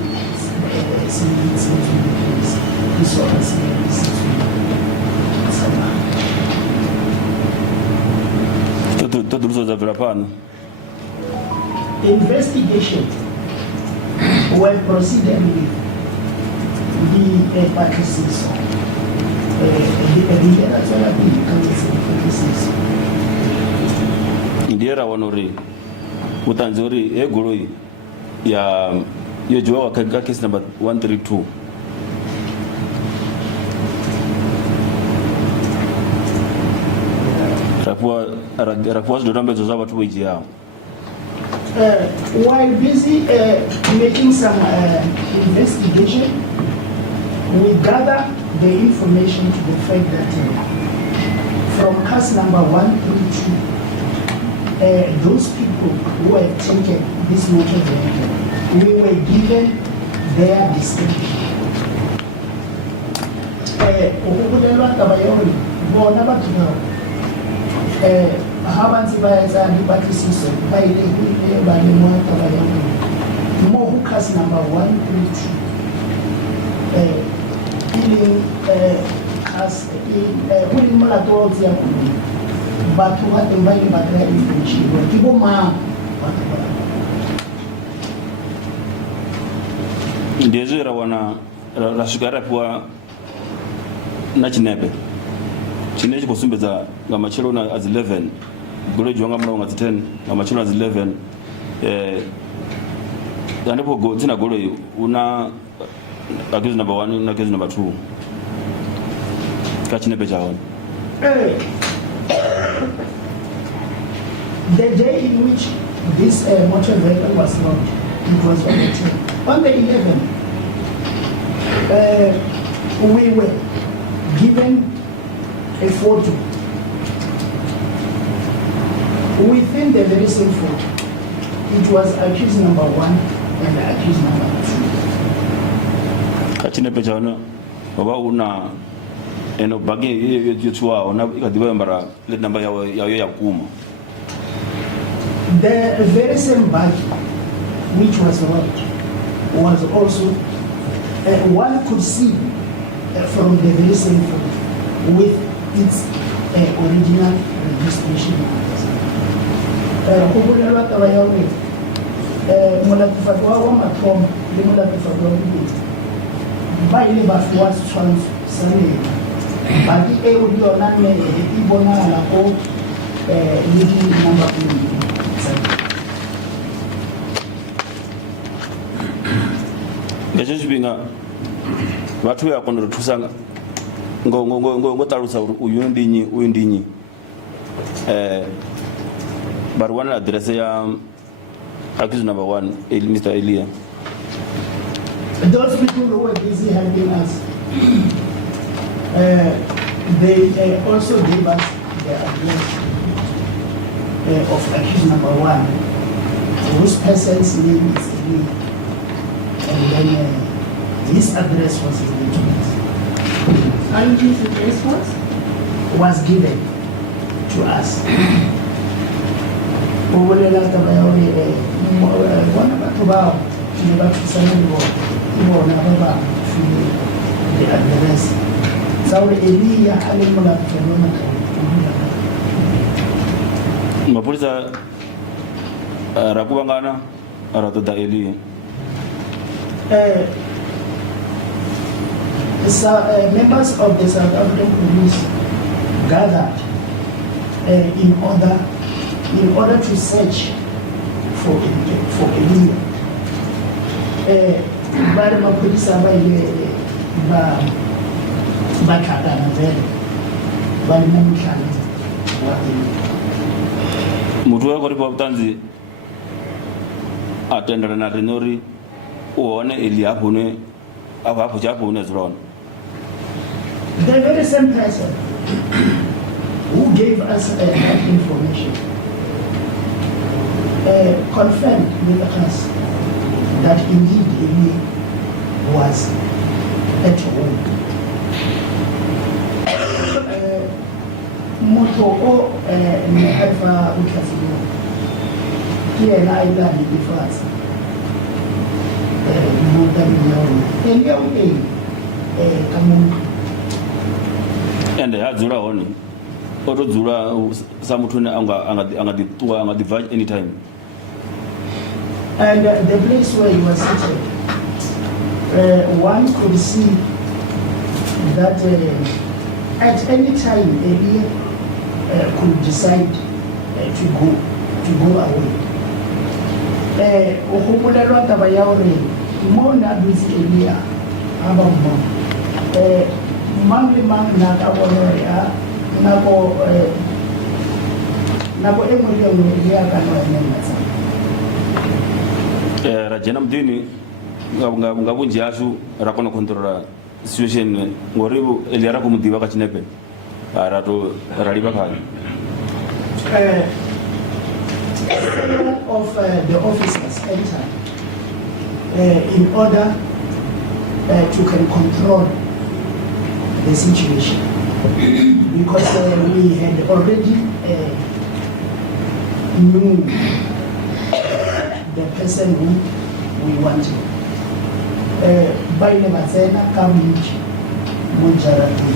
investigation were proceeded with the practices. Ndiera wanori utanzori eguroi ya yojiwa wakaga case number 132. Rapua zidotambezo za watu weji yao. While busy making some investigation, we gather the information to the fact that from case number 132, those people who have taken this motor vehicle, we were given their description. ukubulelwa taba yona bona batho bao ha ba ntse ba etsa dipatlisiso ba ile ba lemoha taba yona mo ho case number 1 ileng case o le molato wa tsia batho ba teng ba ile ba kry information ke bo mang ndezwi ra wana ra swika ra fhiwa na tshinepe tshine tshi khou sumbedza nga matsheloni a dzi 11 goloi dzhiwa nga mulayo nga dzi 10 nga matsheloni a dzi 11 hanefho tsina goloi hu na accused number 1 na accused number 2 ka tshinepe tsha hone. The day in which this motor vehicle was locked, it was on the 10th. On the 11th, we were given a photo. Within the very same photo, it was accused number 1 and accused number 2. Kachinepe chano baba una eno bagi yochua ona ikadiba mbara let number ya kuma. The very same bag which was robbed was also one could see from the very same photo with its original registration numbers. Kubulelwa taba ya hore molatifadi wa mathomo le molatifadi wa bobedi ba ile ba fiwa setshwantsho sa lela baki eo le yona ne e bonagala go le di-number plate. Ngetsho tshifhinga vhathu ya kona u thusa ngo talusa uri uyu ndi nnyi but one address ya accused number 1 Mr. Elias. Those people who were busy helping us, they also gave us the address of accused number 1, whose person's name is Elias, and then his address was given to us. And his address was given to us. Ubulela taba ya hore bona batho bao ne ba thusana le bona ba file the address tsa hore Elias a le molato lona Mapurisa ra kuvangana ra ṱoḓa Elias. Members of the South African Police gathered in order to search for Elias. Bari mapurisa ba ile ba tlhakana vele ba le motlhale wa Elias. Muthu wa khori pa vhutanzi a tendelana na riṋe uri u hone Elias hafho hafho hune dzula hone. The very same person who gave us that information confirmed with us that indeed Elias was at home. Moto ne alfa utlhasilo ke yena a ile a netefatsa And ha dzula hone o to dzula sa muthu ne anga ḓi ṱuwa anga ḓi bva anytime. And the place where he was seated, one could see that at any time Elias could decide to go away. Ukubulelwa taba ya hore mo na dutse Elias a ba mo mang le mang na ka bona ya nako e nngwe le nngwe Elias ka no ena tsa ra dzhena muḓini nga vhunzhi hashu ra kona u controla situation ngori Elias ra khou mu ḓivha kha tshinepe ra livha khayo. Several of the officers entered in order to can control the situation because we had already knew the person who we wanted. By the Mazena, Kamich, Munjarati.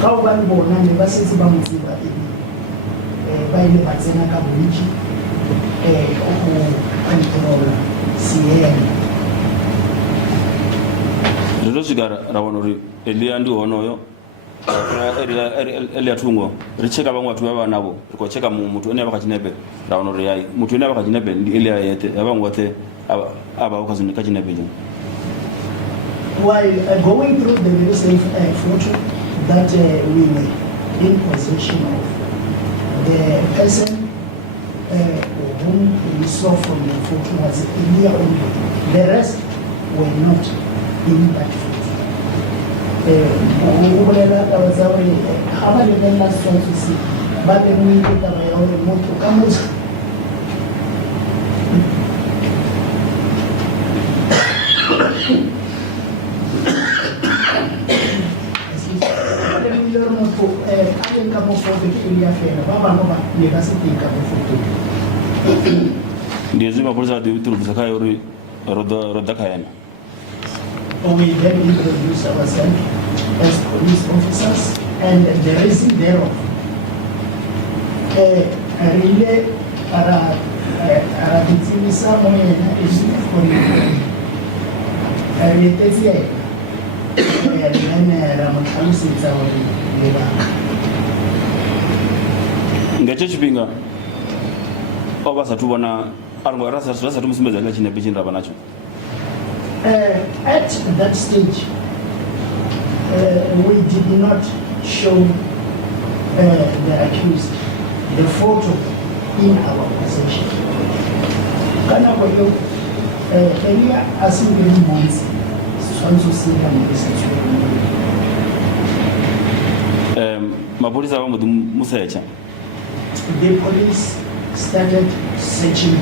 How one born and never says about by the Mazena Kamich, control CN. Zvichigara ravanori Elia ndi honoyo Elia tungo richeka vamwe vatu vava navo rikocheka mutu ene vakachinepe ravanori yai mutu ene vakachinepe ndi Elia yete vamwe vate ava vakazonika chinepe jo. While going through the very same photo that we were in possession of, the person whom we saw from the photo was Elia only. The rest were not in that photo. But then we put our own motor cameras. Ndiye mapolisi wadhibithi kayori roda kayana. We then introduce ourselves as police officers and the reason thereof. Really, arabitimisa moyena isifoni. Ariyetezie. Ramakalusiza wali leba. Ngacho chipinga obasatu bona arungo rasa tumusimbeza ngachinepe chinrava nacho. At that stage, we did not show the accused the photo in our possession. Kana kwa hiyo Elia asingeni months swanzo sila mbisecho. Mapolisi ava musecha. The police started searching.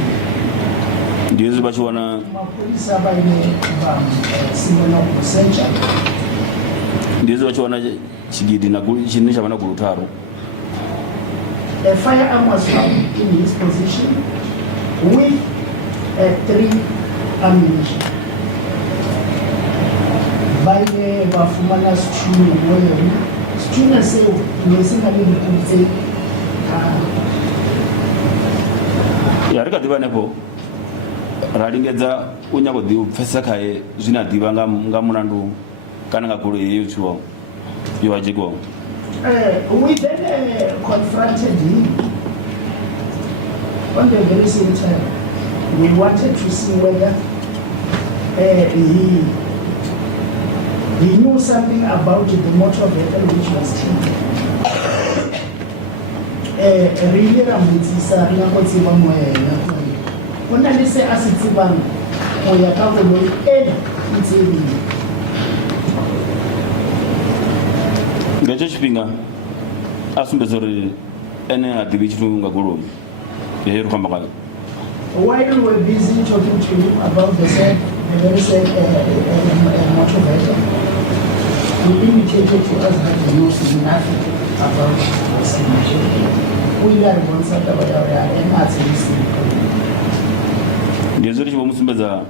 Ndiyo zibachiwana Mapolisi ava ine simona kusearcha. Ndiyo zibachiwana chigidi na chini chavana kulutaro. A firearm was found in his possession with 3 ammunition. By the Bafumana students say, we say, yarika diva nepo raringedza unyago di pfesa kae zvina diva nga munandu kana ngakuru yeyo yowajiko. We then confronted him on the very same time. We wanted to see whether he knew something about the motor vehicle which was taken. Really, Rambutsisa, Nakotsiba Moya, when I say Asitiban, Moya Kavolo, it's a Ngacho chipinga asumbezori ene adivichi tunga guru yeru kambaka. While we were busy talking to him about the very same motor vehicle, we indicated to us that he knows nothing about the situation. We are one side of our area and that's it. Ndezori chibo musumbeza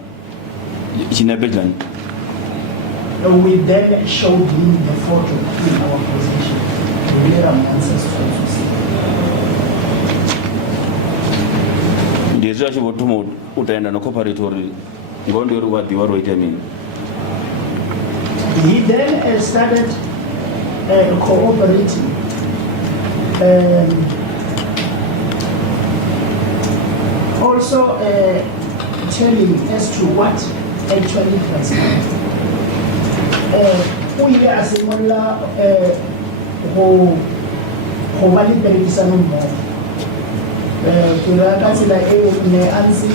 chinabejani. We then showed him the photo in our possession. We made an ancestral. Ndezori chibo tumo utaenda no cooperatori ngondo yoru wadiwa roite mimi. He then started cooperating. Also telling as to what actually transpired. We are similar who validated more. Kurakasila ne ansi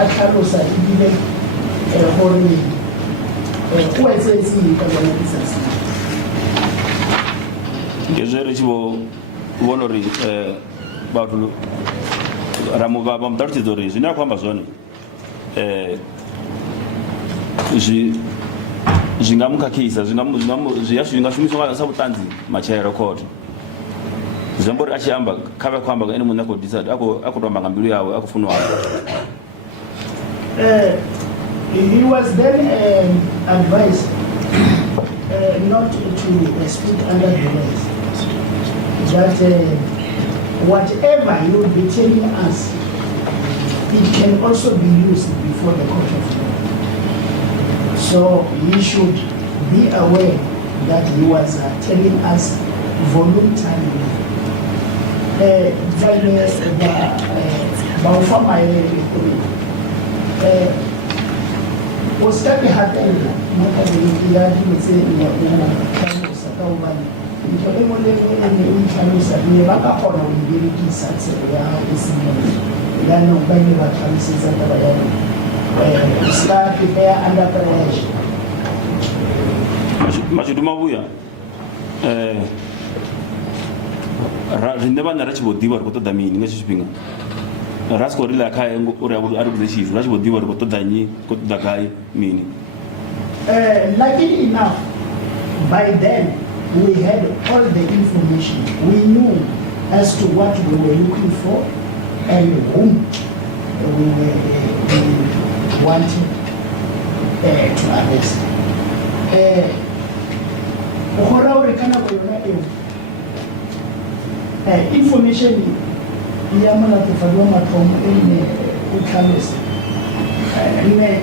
akarosa ibile hori kuwetsensi kabanisa. Ngezere chibo wonori batulu ramuva bamdarti dori zina kwamba zone zvingamukakeisa zvingashumiswa sabutanzi machaira court zvambori achiamba kava kwamba ene munhu akodecide akutamba ngambiro yawo akufunwa he was then advised not to speak under duress, that whatever you will be telling us, it can also be used before the court of law. So he should be aware that he was telling us voluntarily. Ostaki hatenda makabili mzee ya kanisa kaubani nitolemo leo ni kanisa ni bakakona ubirikisa ya isimoni yana ubani wa kanisa za tabayani ustaki there under pressure machiduma buya rindeba na rachibodiwa rikotoda mini ngachipinga rasko rila kaya ari kuzeshizu rachibodiwa rikotoda nyi kotoda kai mini luckily enough by then we had all the information. We knew as to what we were looking for and whom we wanted to arrest. Information yamana kufadwa matom ukames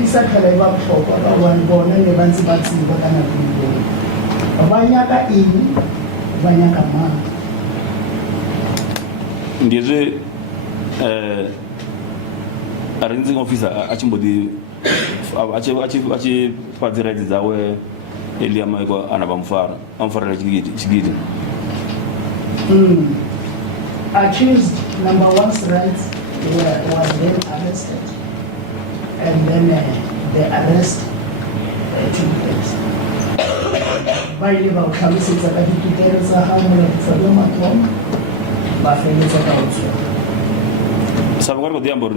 isakhala ibaphoka abawangibona nebanzi bathi bakana kulelo abanyaka ini abanyaka mama ndizve arranging officer achimbodi achipatse rights dzawe Elias Maeko anabamfara amfarira chigidi accused number one's rights was then arrested, and then the arrest took place. By the way, Kamis is a particular Sahara for the Matom, Buffalo Council. Sabagor Diambor,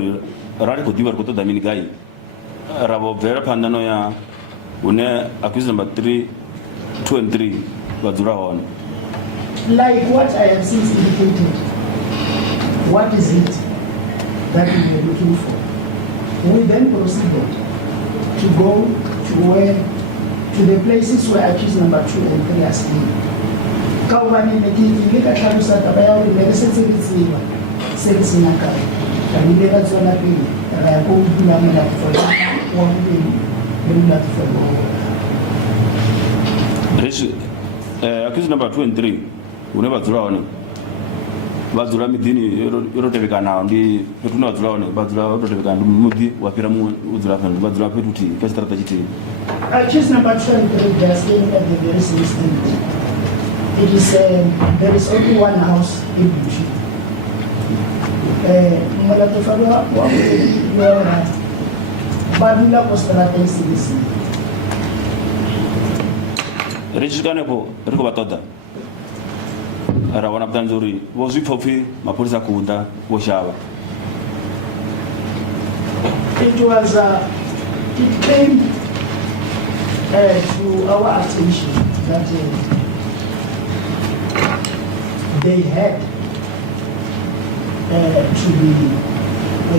Radical Diva Koto Dominikai, Rabo Vera Pandanoya, Une accused number 3, 2 and 3, Badura on. Like what I have since indicated, what is it that we are looking for? We then proceeded to go to the places where accused number 2 and 3 are staying. Kaubani Meki, Karusa, Tabayao, Medicine, Sense Naka, and we never saw a pin, and I hope you are not for one thing, not for accused number 2 and 3, we never draw on it. Bazura midini yoroteveka nawo ndi petuna bazura one bazura yoroteveka ndi mudi wapira mu uzura fana bazura petuti pasitarata chiti choose number 23 just in at the very same stage. It is there is only one house in Bushi. Mala tofalwa wa yora badula postarata isisi rechikane po riko batoda rawana Tanzuri was we mapolisa kunda woshaba. It came to our attention that they had to be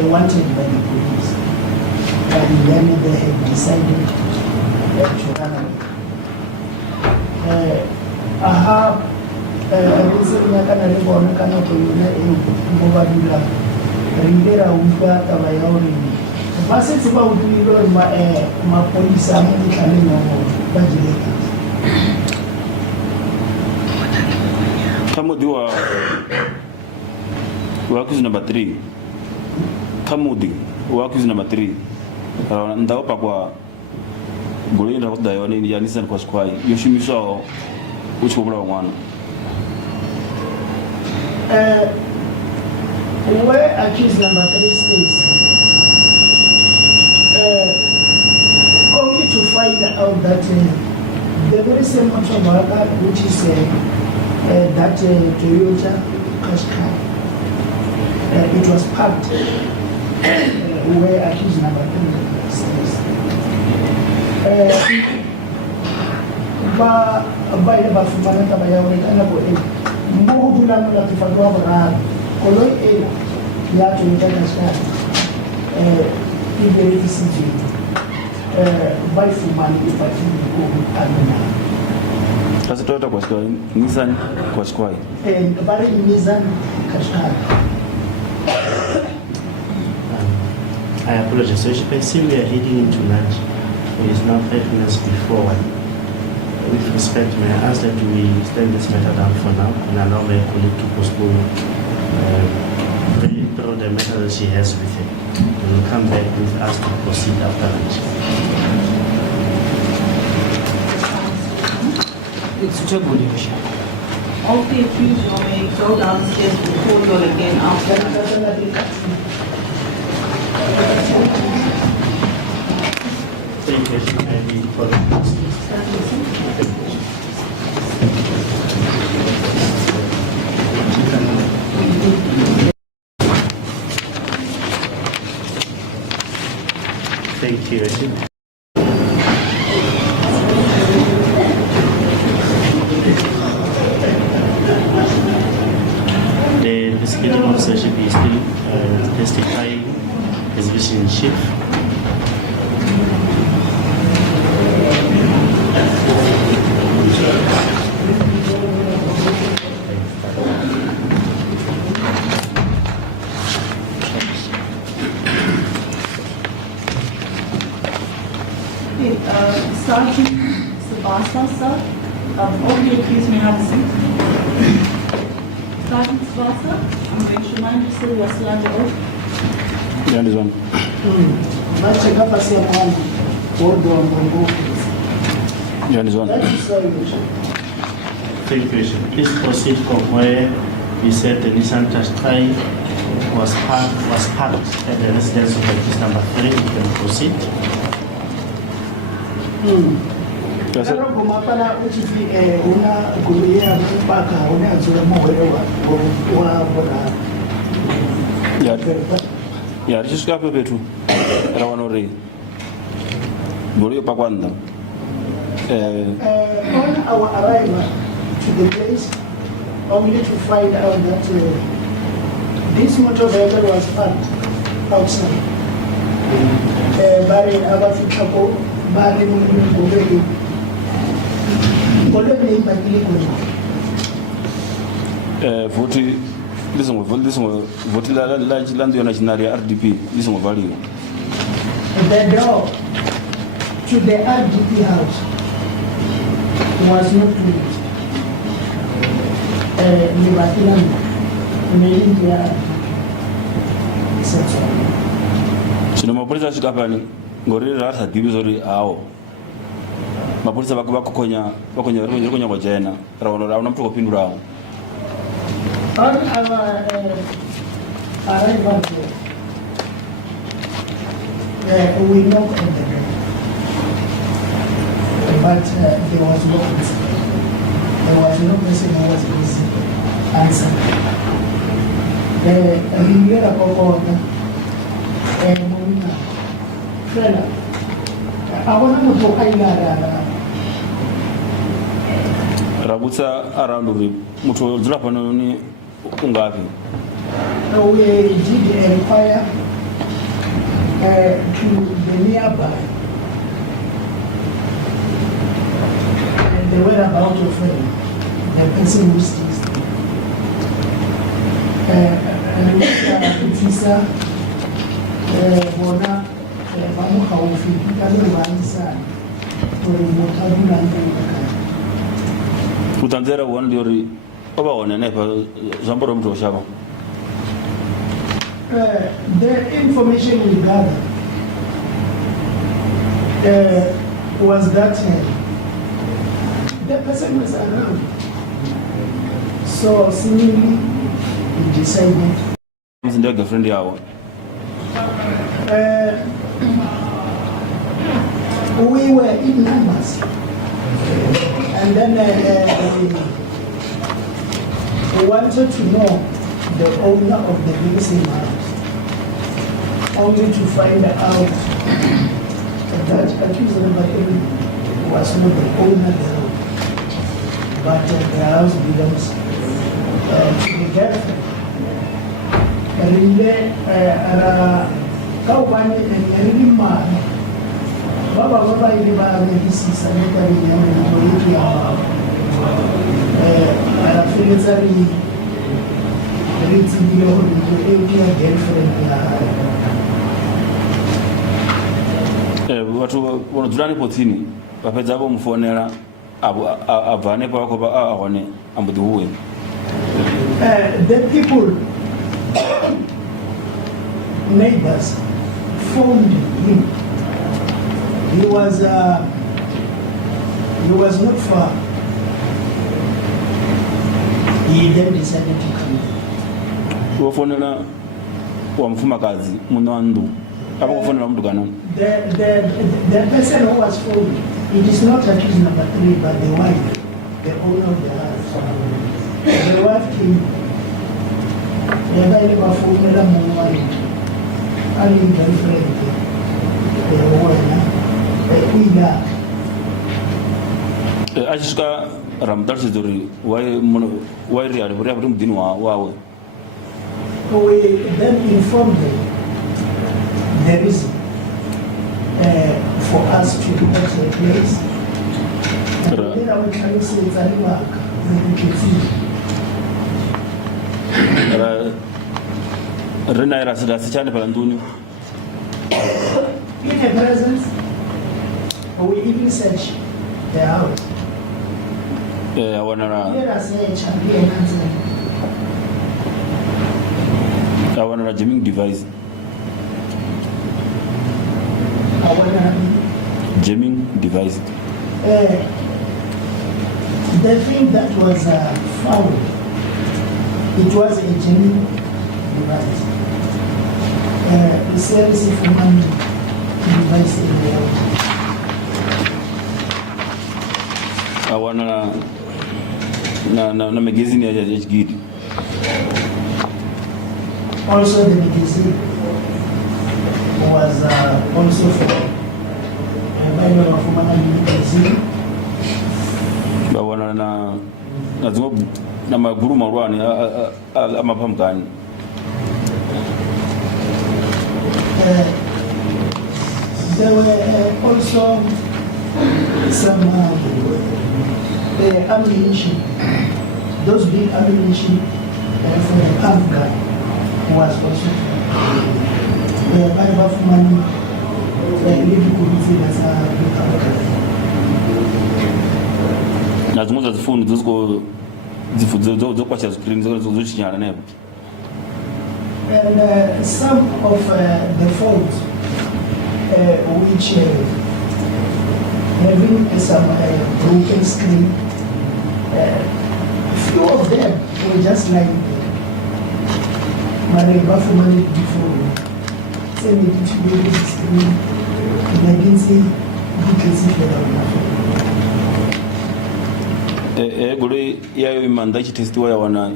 wanted by the police, and then they had decided to run away. Reason kana ribona kana kuyuna ngobadula rindera umpa tabayori base tsiba udulilo ma polisa mo ditlane no bajileka kamudi wa accused number 3 kamudi wa accused number 3 ndawo pakwa golinda ko dayone ni yanisa kwa squai yoshimiswa uchobula mwana where accused number 3 stays, only to find out that the very same motor which is that Toyota Qashqai, it was parked where accused number 3 stays. ba ile ba fumana taba ya hore ka nako e mo ho dulang la tefado wa boraro koloi e ya tshwenya ka ska e berekisitswe ba e fumane e patile ko amena Sasa Toyota kwa Qashqai, Nissan kwa Qashqai. ba re Nissan Qashqai. I apologize. So I see we are heading into lunch. It is now 5 minutes before 1. With respect, may I ask that we stand this matter down for now and allow my colleague to postpone through the matter that she has with him. We will come back with us to proceed after lunch. It's suitable, Your Worship. All the accused may go downstairs to the court again after. Thank you, for Thank you, Rashid. The investigating officer should be still testifying his vision in chief. Sergeant Sabasa, sir. All the accused may have a seat. Sergeant Sabasa, I'm going to remind you, sir, you are still under oath. Yeah, this one. Check up as a man. Hold on. Yeah, this one. That is why you should. Thank you, Rashid. Please proceed from where you said the Nissan Qashqai was parked at the residence of accused number 3. You can proceed. That's it. Pero kumapala uchifi una kulia mpaka una azura mowewa wa Yeah, this is kape betu. Era wanori. Bori pa kwanda. On our arrival to the place, only to find out that this motor vehicle was parked outside. Bari abafikapo bari mungobeki. Kole ni mpakili kwa. Voti voti la landu national RDP this is value. The door to the RDP house was not closed. Libakilan Melindia Setso. Sino mapolisa shikapani ngori rata dibizori ao. Mapolisa bakonya kwa jena. Raona mtu kopindura ao. On our arrival there, we knocked on the door, but there was no answer. There was no person who was busy answering. Ringira kokona, muna, fela. Abona mtu aingara. Rabutsa around mtu zura pano ni ungapi. We did inquire to the nearby and the whereabouts of the person who stays there. And officer Bona Bamukhaufi Kalubanisa to remote ambulance. Utanzera one diori oba one nepa zamboro mtu oshaba. The information we gathered was that the person was around. So seemingly we decided. Ndio girlfriend yao. We were in numbers. And then we wanted to know the owner of the missing house, only to find out that accused number 8 was not the owner thereof. but the house belongs to the girlfriend. Really, really mad. Baba ili hisi saneta ni yetu ya anafileza ni ndio ya girlfriend ya watu wanadzurani potini wapedza hapo mfonera abvane pako pa aone ambuduwe. The people neighbors phoned him. He was not far. He then decided to come. Wafonera wa mfumakazi munandu hapo kufonera mtu kana. The person who was phoned, it is not accused number 3, but the wife, the owner of the house. The wife came. Yaba ile mafonera muwai. Ali girlfriend. Ashika ramdar siduri why real muri mdini wawe. We then informed them there is for us to go to the place. Then we can say it's a work. Rena era sichane palanduni. In the presence, we even search the house. I want a jamming device. Jamming device. The thing that was found, it was a jamming device. The service for money device in the house. I want na magazine ya HGD. Also the magazine was also for a minor of money magazine. I want na maguru marwani amapamkani. There were also some ammunition. Those big ammunition for the pump gun was also the buy of money. Living could be as a na zimoza zifuni ziko zifudzo kwacha screen zo chinyana nebo. And some of the faults which having some broken screen, few of them were just like Mareba for money before. Send it to be screen, and I didn't see details gure yayo imanda chitestiwa ya wana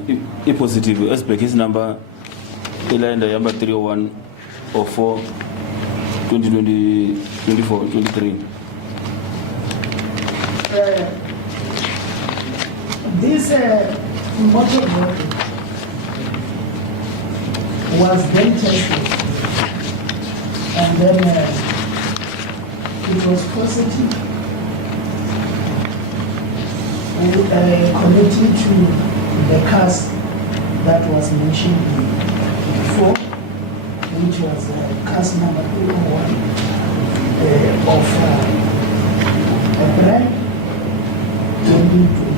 i positive as per case number ilaenda yamba 301 04 2020 24 23. This motor vehicle was then tested, and then it was positive. Connected to the cars that was mentioned before, which was cars number 201 of a brand 2020.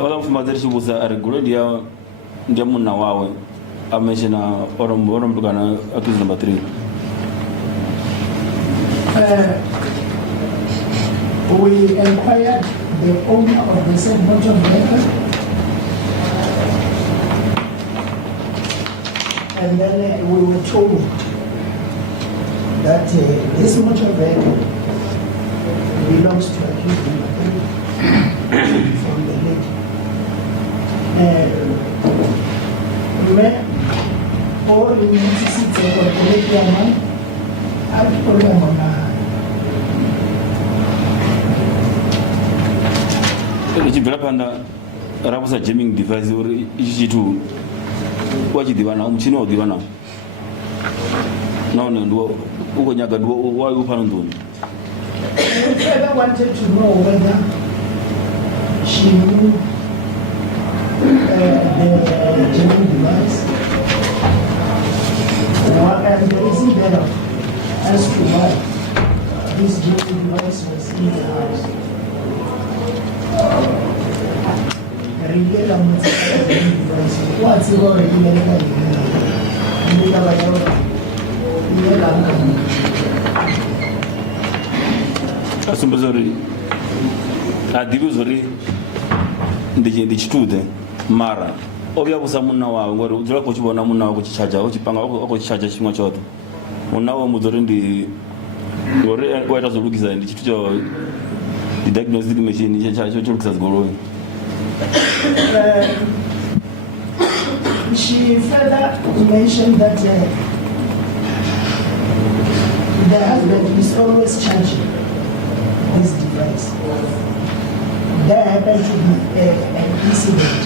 Ola mfumazeri chibusa arigure ndia muna wawe ameshina orom tukana accused number 3. We inquired the owner of the same motor vehicle, and then we were told that this motor vehicle belongs to accused number 3 from the lady. Or in necessity of collegium, I program on chibvira panda rakusa jamming device uri ichi chitu wachidiwana muchini waudiwana naone ndo ukonyaga ndo wayo pano ndoni. I wanted to know whether she knew the jamming device, and there is there as to why this jamming device was in the house. Regular device. What's your regular? Asumbazori adibuzori ndichitude mara obya kusa munna wawe ngori udzula kuchibona munna wako kuchichaja uchipanga wako chichaja chimwe chote munna wawe muzori ndi ngori waita zolukisa ndi chitu cho the diagnostic machine cholukisa zigoloi. She further mentioned that the husband is always charging this device. There happened to be an incident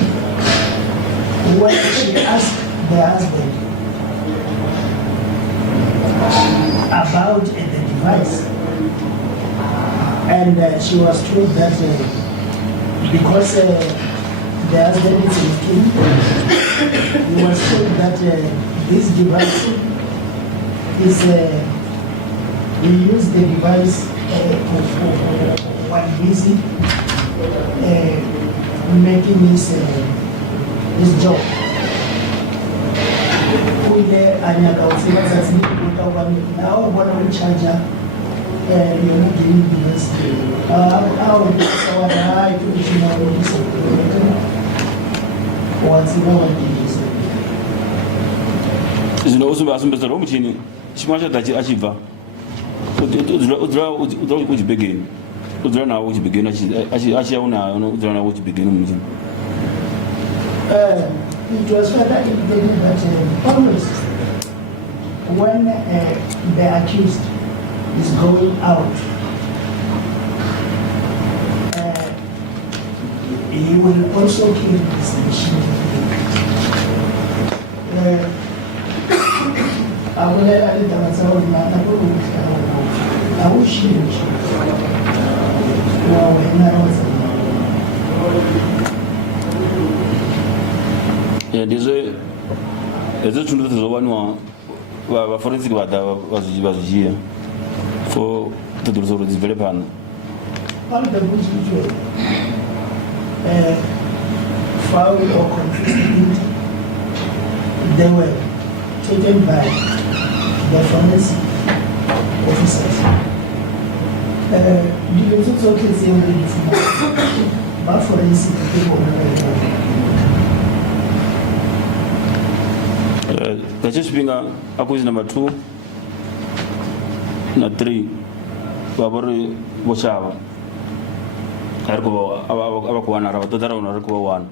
where she asked the husband about the device, and she was told that because the husband is in Kenya, he was told that this device is we use the device when busy making his job. Now what we charge you're not doing this. Zino usumba asumbezero muchini chimasha tachi achibva udra kuchibegeni udra nawo kuchibegeni achiyauna udra nawo kuchibegeni muchini. It was further indicated that always when the accused is going out, he will also kill this machine. I will let it down. I will shoot. Ndizo chundu zilizowaniwa wa forensic vazijia for tuduruzoro zivele pano. All the goods which were found or confused, they were taken by the forensic officers. The results of the same way, but forensic people Kachishpinga accused number 2 na 3 babori bochava ariko abakuwana abatotara unariko one.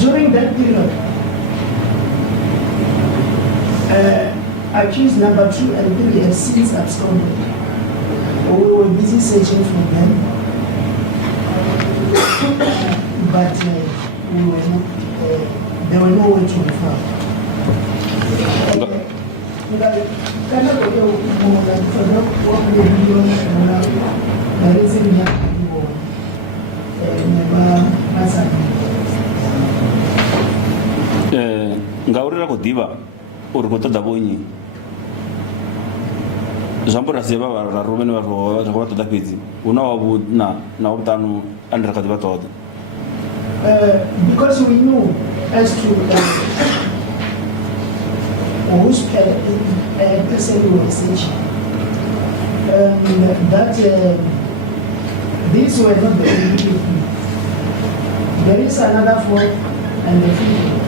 During that period, accused number 2 and 3 have since absconded. We were busy searching for them, but we were not. There were nowhere to be found. Ngaurira kudiva uri kutoda bonyi zvambura seva varume nevanhu zvakavatoda pedzi unawavu na utano andirakati vatoda. Because we knew as to whose person we were searching, that these were not the only people. There is another 4 and the 5th.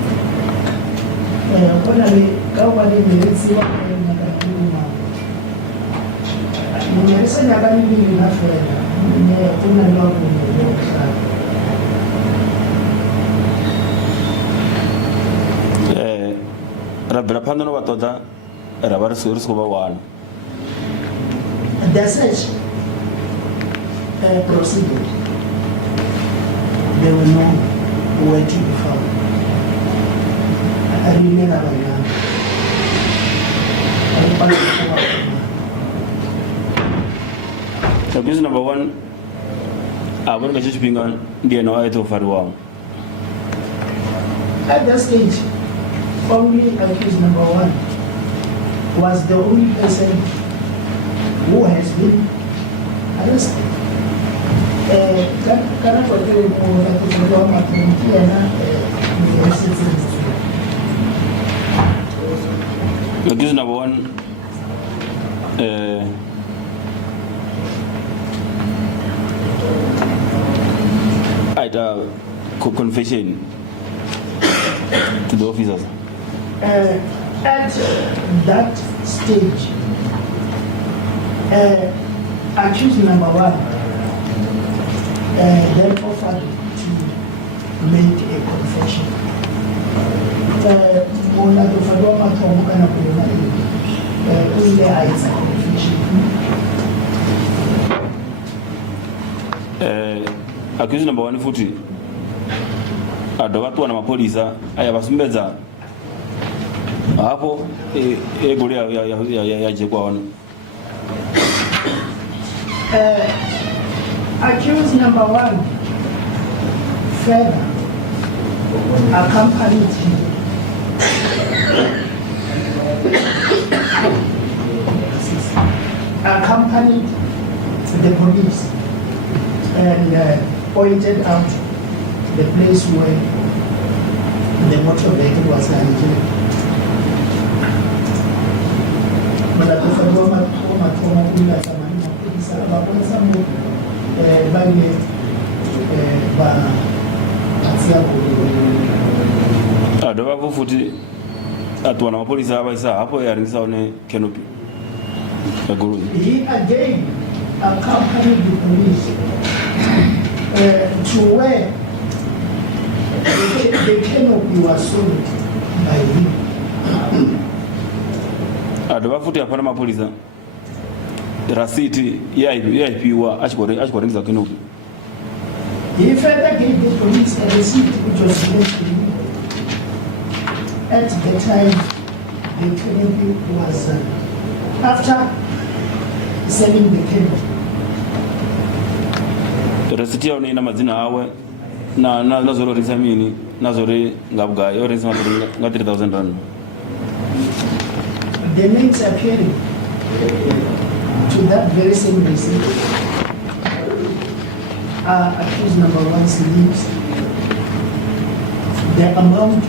Ngerisa nyakani bili na fedha. Kuna ndogo Rabela Pandano Watoda, Rabar Surs over one. The search proceeded. There were no where to be found. I really never know. Abuse number one, I want to just bring on the annoyed of Farwam. At that stage, only accused number one was the only person who has been arrested. Can I tell you more that the accused number one, confession to the officers. At that stage, accused number one then offered to make a confession. Accused number one futi adawatu na mapolisa aya basumbeza hapo egoli ya jekwa wana. Accused number one further accompanied the police and pointed out the place where the motor vehicle was hijacked. Adoba futi atwana mapolisa abaisa hapo yaringisa one canopy. He again accompanied the police to where the canopy was sold by him. Adoba futi apana mapolisa rasiti yaipiwa achikoringiza canopy. He further gave the police a receipt which was given to him at the time the canopy was after selling the canopy. Receipt yao ina mazina awe na zoro risamini na zore ngabga yo risama nga 3000 rand. The names appearing to that very same receipt accused number one's names. The amount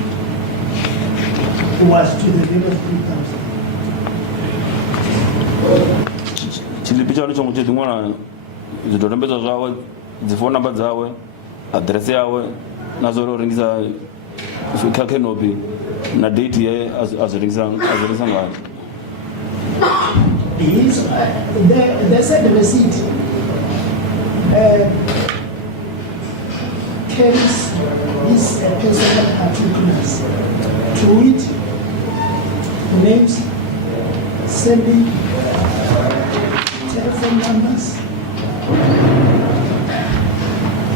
was to the bill of 3,000. Chilipicha walicho mchetu mwana zitorembeza zawe zifona namba zawe address yawe na zoro ringisa fika canopy na date ye aziringisa ngani. They said the receipt carries these personal particulars, to which names, sending telephone numbers,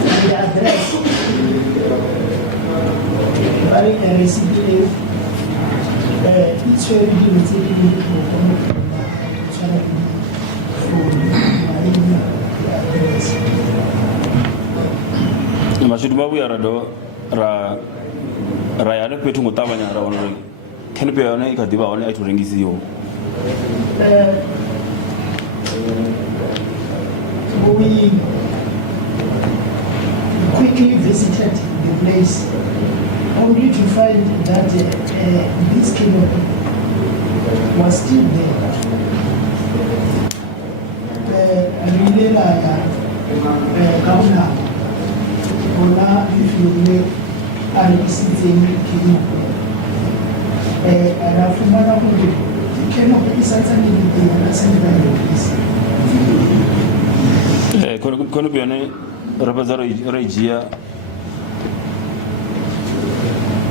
and the address. Very a receipt each very limited Mashudu babu ya rado ra ya petu mutabanya ra wono ken pe ona ikadiba ona ituringisi yo. We quickly visited the place only to find that this canopy was still there. Governor, if you make a receiving canopy, and after the canopy is certainly the police. Kono biane rapazaro regia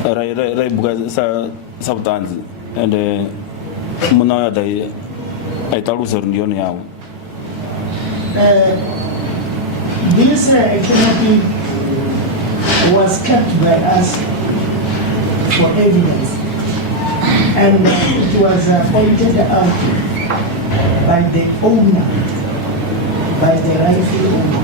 rai buga substance and muna dai ai talusa ndione yao. This activity was kept by us for evidence, and it was pointed out by the owner, by the rightful owner.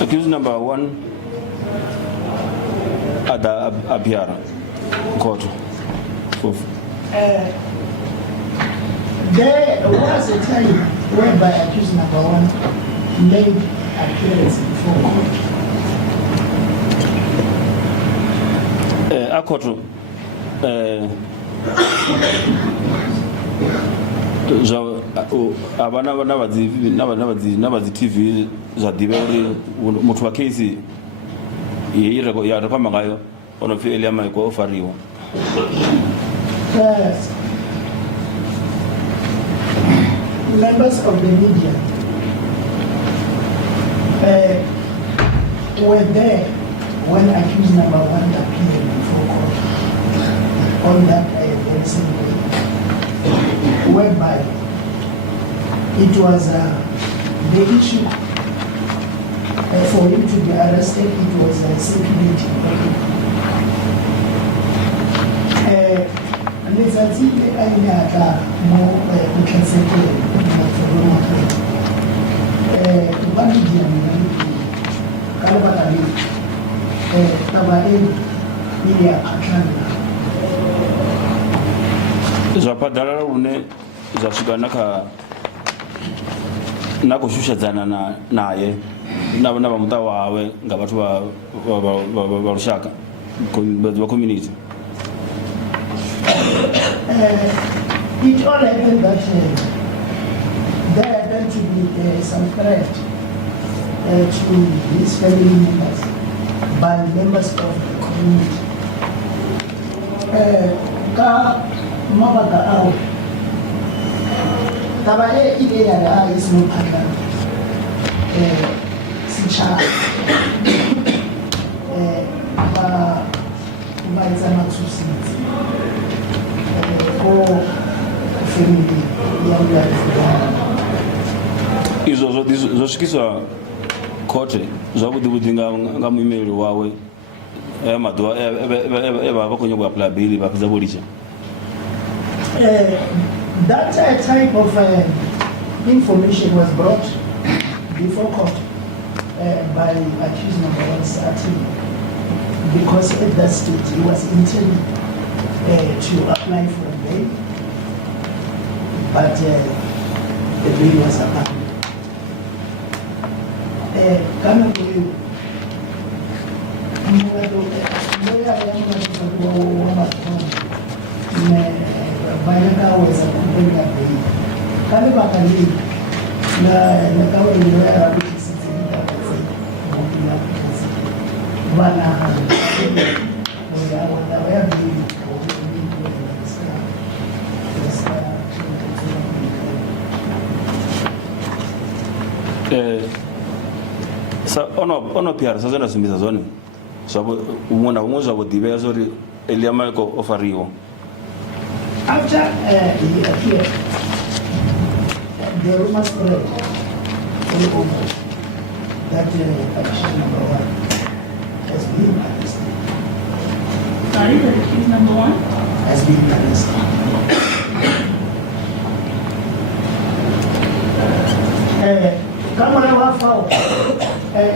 Accused number 1 Ada Abiara court. There was a time whereby accused number 1 made appearance before court. Akoto abana TV za diberi muthu wa case ya rekwama ngayo ono fi Elias Maeko ofariwa. Members of the media were there when accused number 1 appeared before court on that very same day, whereby it was the issue for him to be arrested. It was circulating. Lezatile ayaka mo ukenseke maforomo kubani diamina kalaba kali tabae ile akana Zapadala une zashika nakushusha zana naye n'abamuta wawe nga batu barushaka ba community. It all happened that there happened to be some threat to his family members by members of the community. Ka mabaka au tabaye ile ya is no pattern. Sicha ba izama susiti ko family ya Izo zoshikiswa kote zabudi nga mwimeli wawe madwa baba konyo bwa plabili bakizabulisha. That type of information was brought before court by accused number 1 Sati, because at that stage he was intending to apply for a bail, but the bail was abandoned. Bayakaweza kupenda bei kale bakali na kawa ile ya rabisi sisi kwa bana ya bei sa ono PR sasa na simiza zone sababu umona umoja wa diverso Elias Maeko ofariwa. After he appeared, the rumor spread all over that accused number 1 has been arrested. Sorry, the accused number 1 has been arrested. Kama na wafao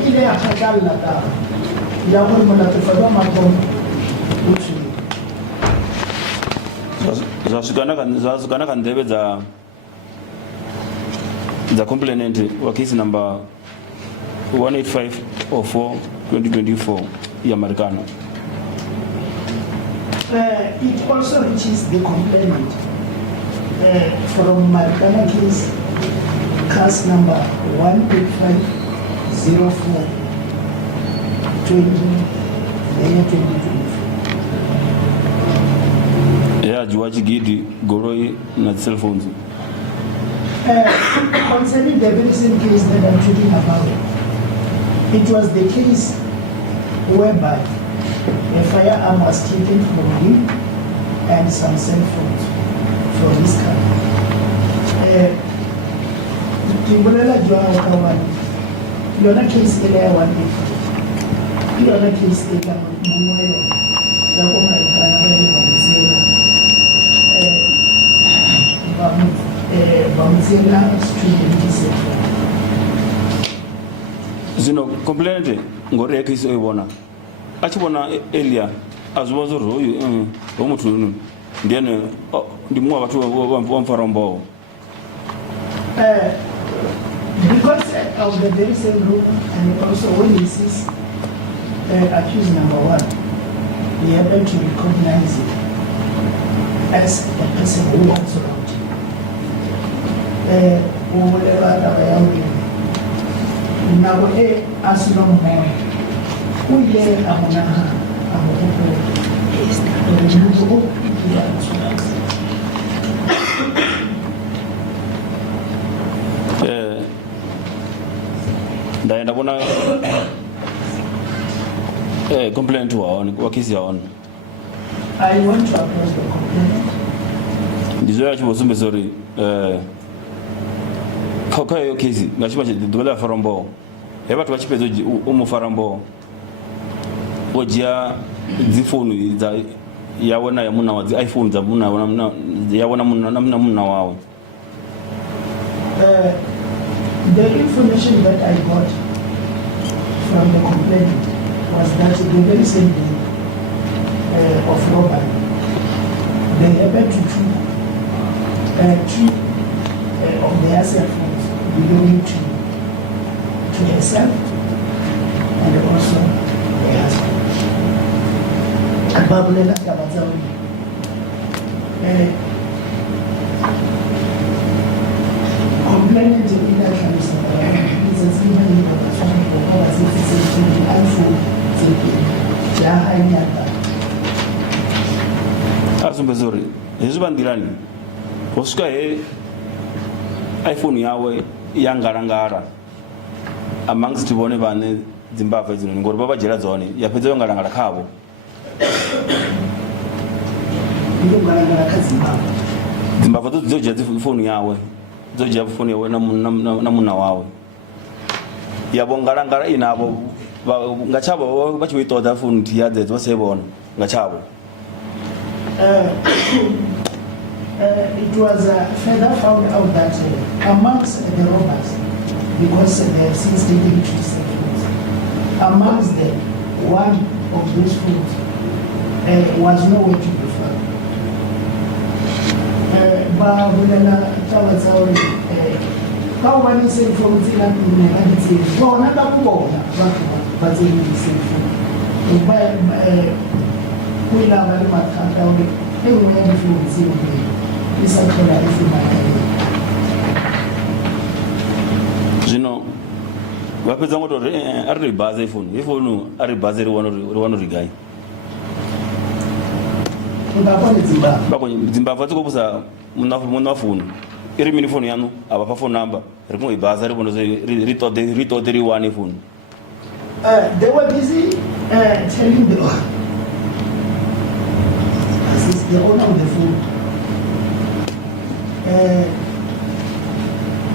ile ya hakali na ta ya mwalimu na tufadwa makono uchi zasukana kandebe za complainant wa case number 185/4/2024 ya Marekano. It also reaches the complainant from Marekano case case number 18504 2024. Yeah, Juwaji Gidi, Goroi, not cell phones. Concerning the very same case that I'm talking about, it was the case whereby a firearm was taken from him and some cell phones from his car. Timbolela Joao Kawani, Yona case Elia 185, Yona case Elia Mumoyo, Yakoma Ikanabeli Bamzela Street. Zino complaint ngore case oyibona. Achibona Elia as was a roy omutu ndiene ndimwa watu wamfarombo. Because of the very same group, and also when he sees accused number one, he happened to recognize it as a person who walks around him. Now, as long more, we get a monaha, ndaenda bona complaint wakisi yaona. I want to approach the complainant. Ndizo yacho bosumbe sorry kaka yo kesi ngachima dola farombo heba twachipezo umufarambo ojia zifonu za yawona ya muna wa iPhone za muna yawona muna wawe. The information that I got from the complainant was that the very same day of robbery, they happened to two of their cell phones belonging to herself and also her husband. Babulela Kabazawi. Complainant in that case is a similar Azumbezori, Hizbandirani, Oscar iPhone yawe yangarangara amongst bone bane Zimbabwe zino ngori baba jera zone yapedza yangarangara khabo. Zimbabwe zoje phone yawe zoje phone yawe na muna wawe yabongarangara inabo ngachabo bachiwitoda phone tiyaze basebona ngachabo. It was further found out that amongst the robbers, because they have since taken two cell phones, amongst them, one of those phones was nowhere to be found. How many cell phones in a community? No, not that one, but in the cell phone. We have a matter Zino wapedza ngoto ari base ifonu ari base riwano rigai bako Zimbabwe tsiko kusa muna phone iri mini phone yanu aba pa phone number rikumwe ibasa ribono rito ri one phone. They were busy telling the owner of the phone.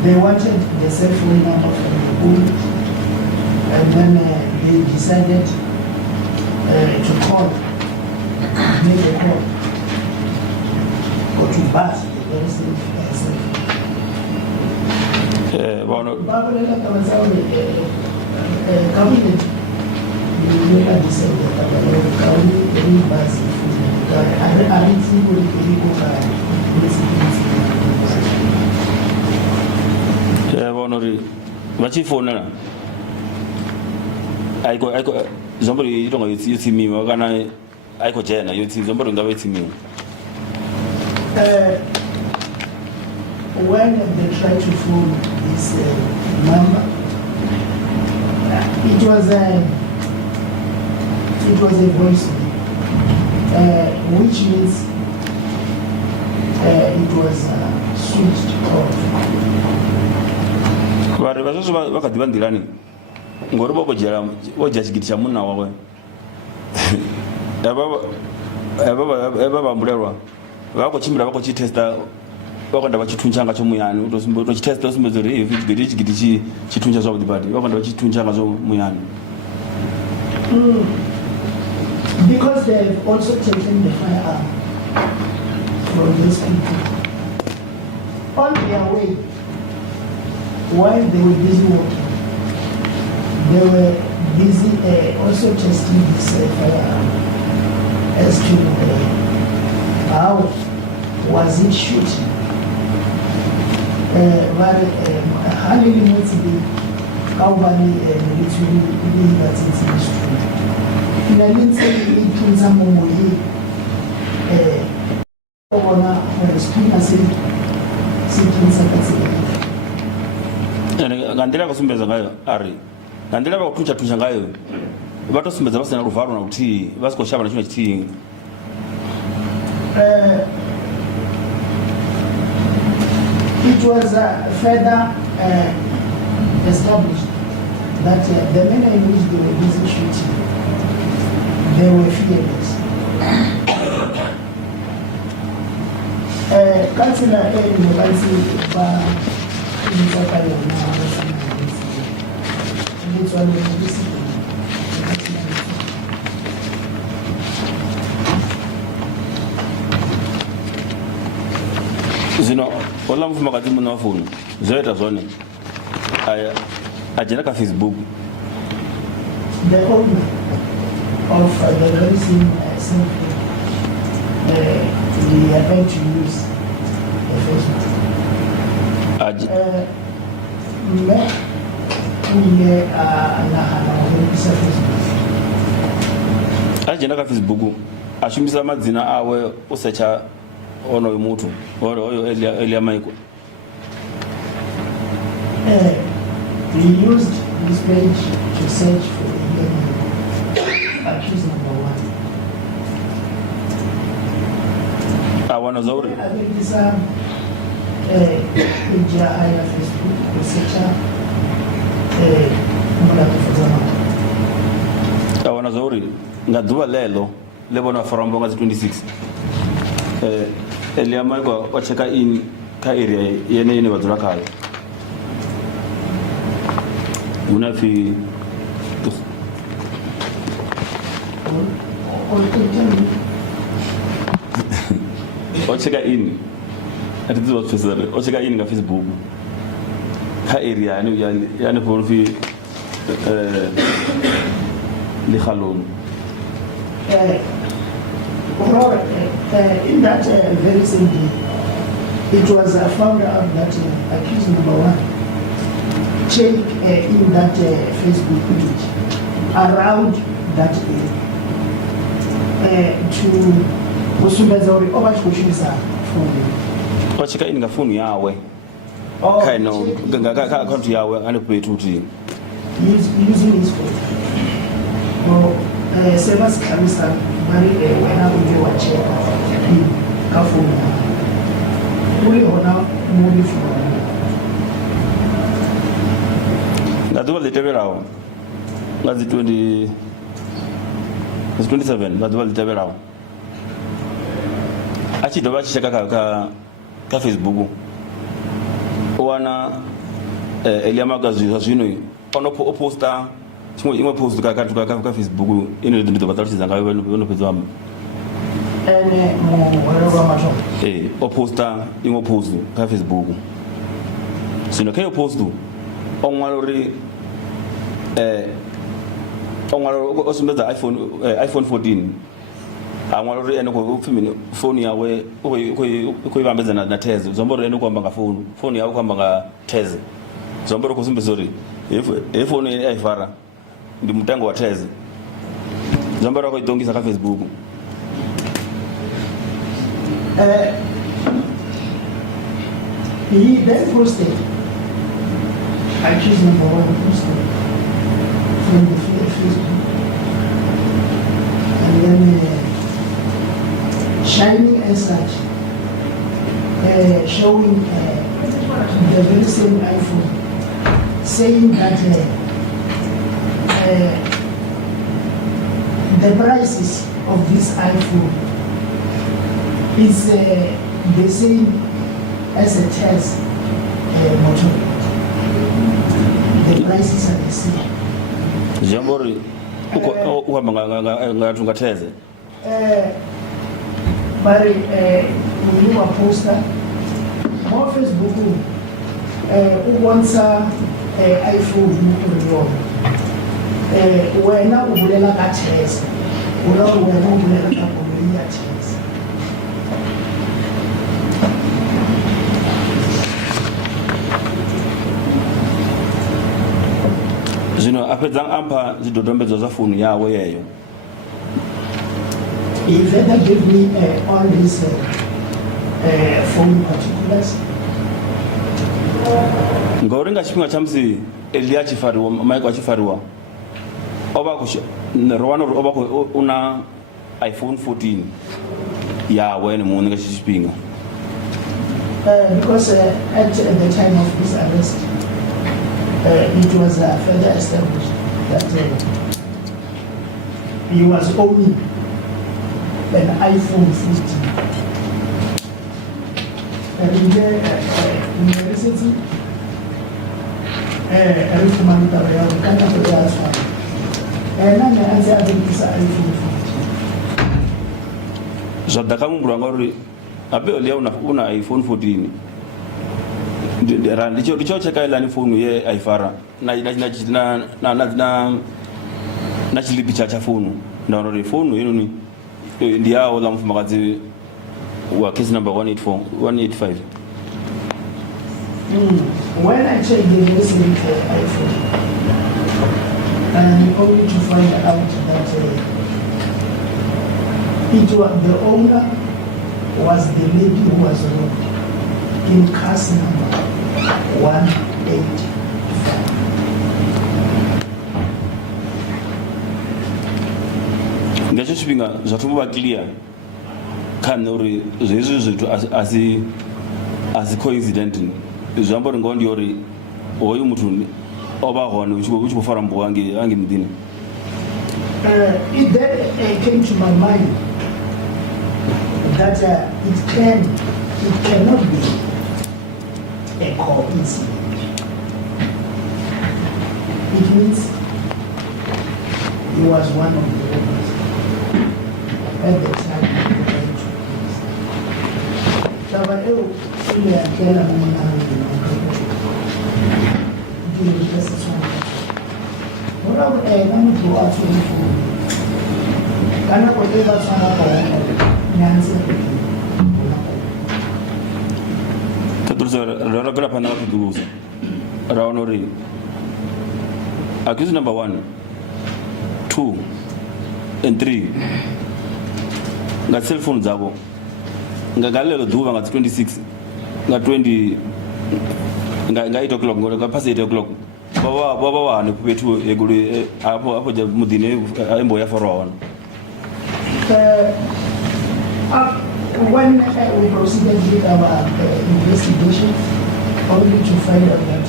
They wanted the cell phone number from the phone, and then they decided to call, make a call, or to pass the very same cell phone. Bonori vachifona aiko zombori itonga yotsimiwa kana aiko jena yotsi zombori ngave tsimiwa. when they tried to phone this number, it was a voicemail, which means it was switched off. Vari vazozo vakadhivandirani ngori voja chigiti cha munna wawe ava vamburerwa vakochimbira vakochitesta vakwanda vachitunchanga chomuyani utochitesta usimbedza uri chigiti chituncha zvakuti pati vakwanda vachitunchanga chomuyani. Because they have also taken the firearm from these people. On their way, while they were busy working, they were busy also testing this firearm as to how was it shooting. Highly limited how many military that it is true. In a little in some way, ngandira kusumbedza ngayo ari ngandira vakutuncha ngayo vatosumbedza vasina ruvharo nakuti vasikoshava nachimwe chitii. It was further established that the manner in which they were busy shooting, they were fearless. Councillor zino ola mufumakadzi muna wafunu zoita zvone ajena ka Facebook. The owner of the racing center, they are going to use the Facebook. Ajena ka Facebook ashumbisa madzina awe usecha ono mutu oyo Elias Maeko. We used this page to search for accused number 1. I want to know. I think this page higher Facebook researcher. I want to know. Ngadua lelo lebona from bonga 26. Elias Maeko wacheka in ka area yene wadzura kayo. Unafi ocheka in atizo officer ocheka in ga Facebook ka area yani for fi li khalon. In that very same day, it was found out that accused number 1 checked in that Facebook page around that to kusumbedza uri ovachikushumisa phone wacheka in ga phone yawe kaino ga account yawe ane kupetu kuti using his phone. Service camisa bari wena uje wache ka phone uli ona mudi phone ngaduva liteverawo ngazi 27 ngaduva liteverawo achidova achicheka ka Facebook wana Elias Maeko zvino oposta imwe post ka Facebook ine ndo bataliza ngayo vanopedza ene mwarwa macho oposta imwe post ka Facebook sino kayo post onwalori onwalori osumbedza iPhone 14 amwalori ene ko ufimini phone yawe ukoyibambeza na teze zomboro ene kwamba nga phone yawe kwamba nga teze zomboro kusumbedza uri iPhone ene aifara ndi mutango wa teze zomboro ko idongisa ka Facebook. He then posted, accused number 1 posted from the Facebook. And then shining as such, showing the very same iPhone, saying that the prices of this iPhone is the same as a test motor. The prices are the same. Jambori, ngatheze. But when you are poster, more Facebook, who wants iPhone, when now we will not test, we will not test. Zvino apedza ampa zidodombedzo za phone yawe yeyo. He better give me all his phone particulars. Ngori nga chipinga chamsi Elias Maeko achifariwa. Oba ku Rwanda oba ku una iPhone 14 yawe ni munhu nga chipinga. Because at the time of his arrest, it was further established that he was owning an iPhone 15. And in the university, every month I can't have the last one. And then I said, I think it's iPhone 15. Zadaka mungurangori abe olia una iPhone 14. Ndicho cheka ila ni phone ye aifara na chilipi cha phone ndaonore phone yenu ni ndia ola mfumakazi wa case number 185. When I checked the recent iPhone, and only to find out that the owner was the lady who was robbed in case number 185. Ngacho chipinga zvatoba clear kana uri zvezvo zvitu asi coincident zvambori ngondi uri oyu mutu oba hone uchikufara mbo wange mudini. It then came to my mind that it cannot be a coincidence. It means he was one of the owners at the time of the accused number 1, 2, and 3. Nga cell phone zabo. Nga galelo duva nga 26. Nga 20. Nga 8 o'clock. Nga past 8 o'clock. Baba ne kubetu eguri hapo mudine embo ya foro. When we proceeded with our investigation, only to find out that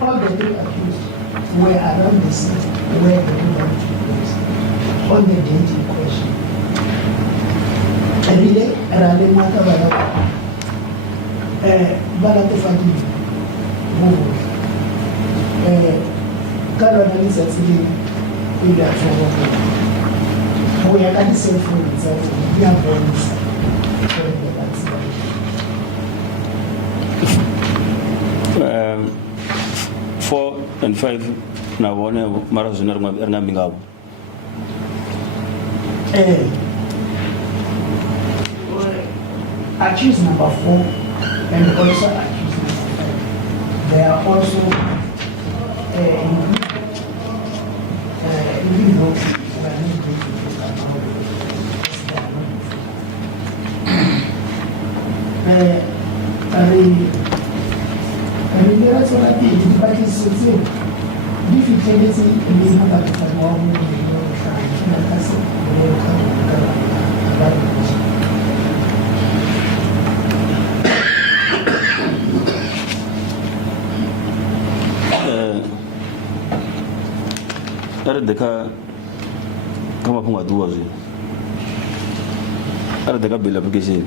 all the 3 accused were around the scene where the robbery took place on the date in question. Relay Rale Mwaka Balatefaki Move. Carolina is actually in that trouble. We are not the same for itself. We are born. 4 and 5 na wone mara zinar ngambingabo. Accused number 4 and also accused number 5. They are also even though we are not going to talk about it, Deka kama punga dua sih. Ada deka bill application.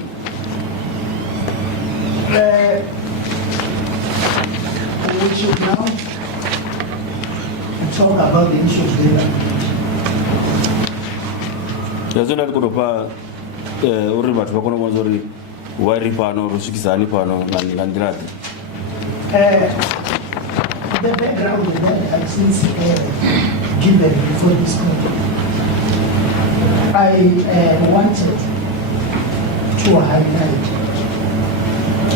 We should now talk about the issues there. Yazona kuropa uri bathu vakono mwanzori wairi pano rusukizani pano ngandirati. The background that I've since given before this meeting, I wanted to highlight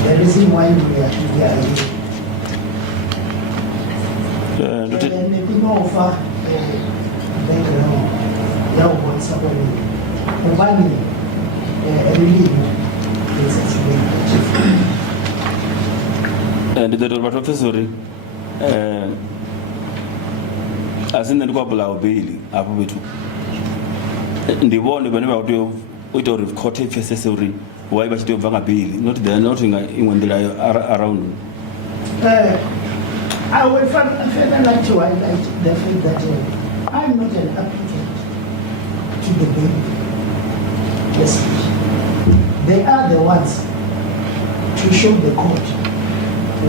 the reason why we are here. And the people offer background, now what's happening. One really is and the professor asinde ndikwabula ubili apho bethu ndibone bane bawuto uito court process uri why bachito mvanga bili not there not ingwendelayo around. I would further like to highlight the fact that I'm not an applicant to the bail. Yes, they are the ones to show the court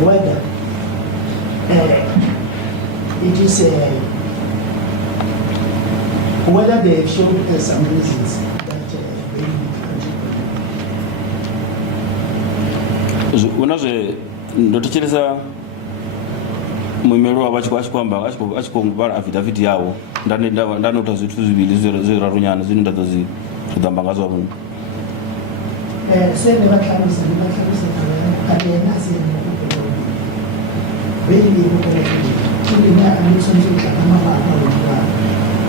whether it is whether they have shown some reasons that bail be granted. Unaze ndoticheleza mumero abachikwamba achikombara affidavit yawo ndanota zvithu zvivili zvirarunyana zvino ndazozi kudamba ngazo vanhu sene vahlamusa ayenasi really kulina amisonzuka amamama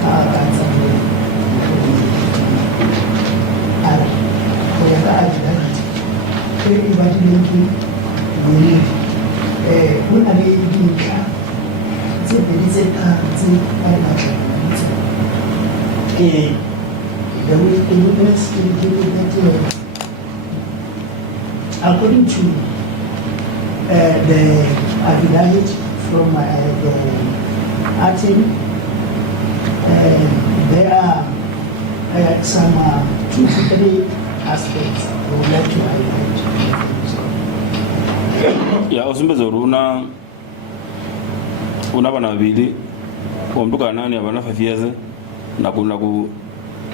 akanza ara koyaka ajidakati really vatilengi mwini kunale ibika dzebhelizekadzi ainacho the witness indicated that according to the affidavit from the attorney, there are some 2 to 3 aspects I would like to highlight. ya usimbeze uri una vana vavili wamdukanani avana 5 years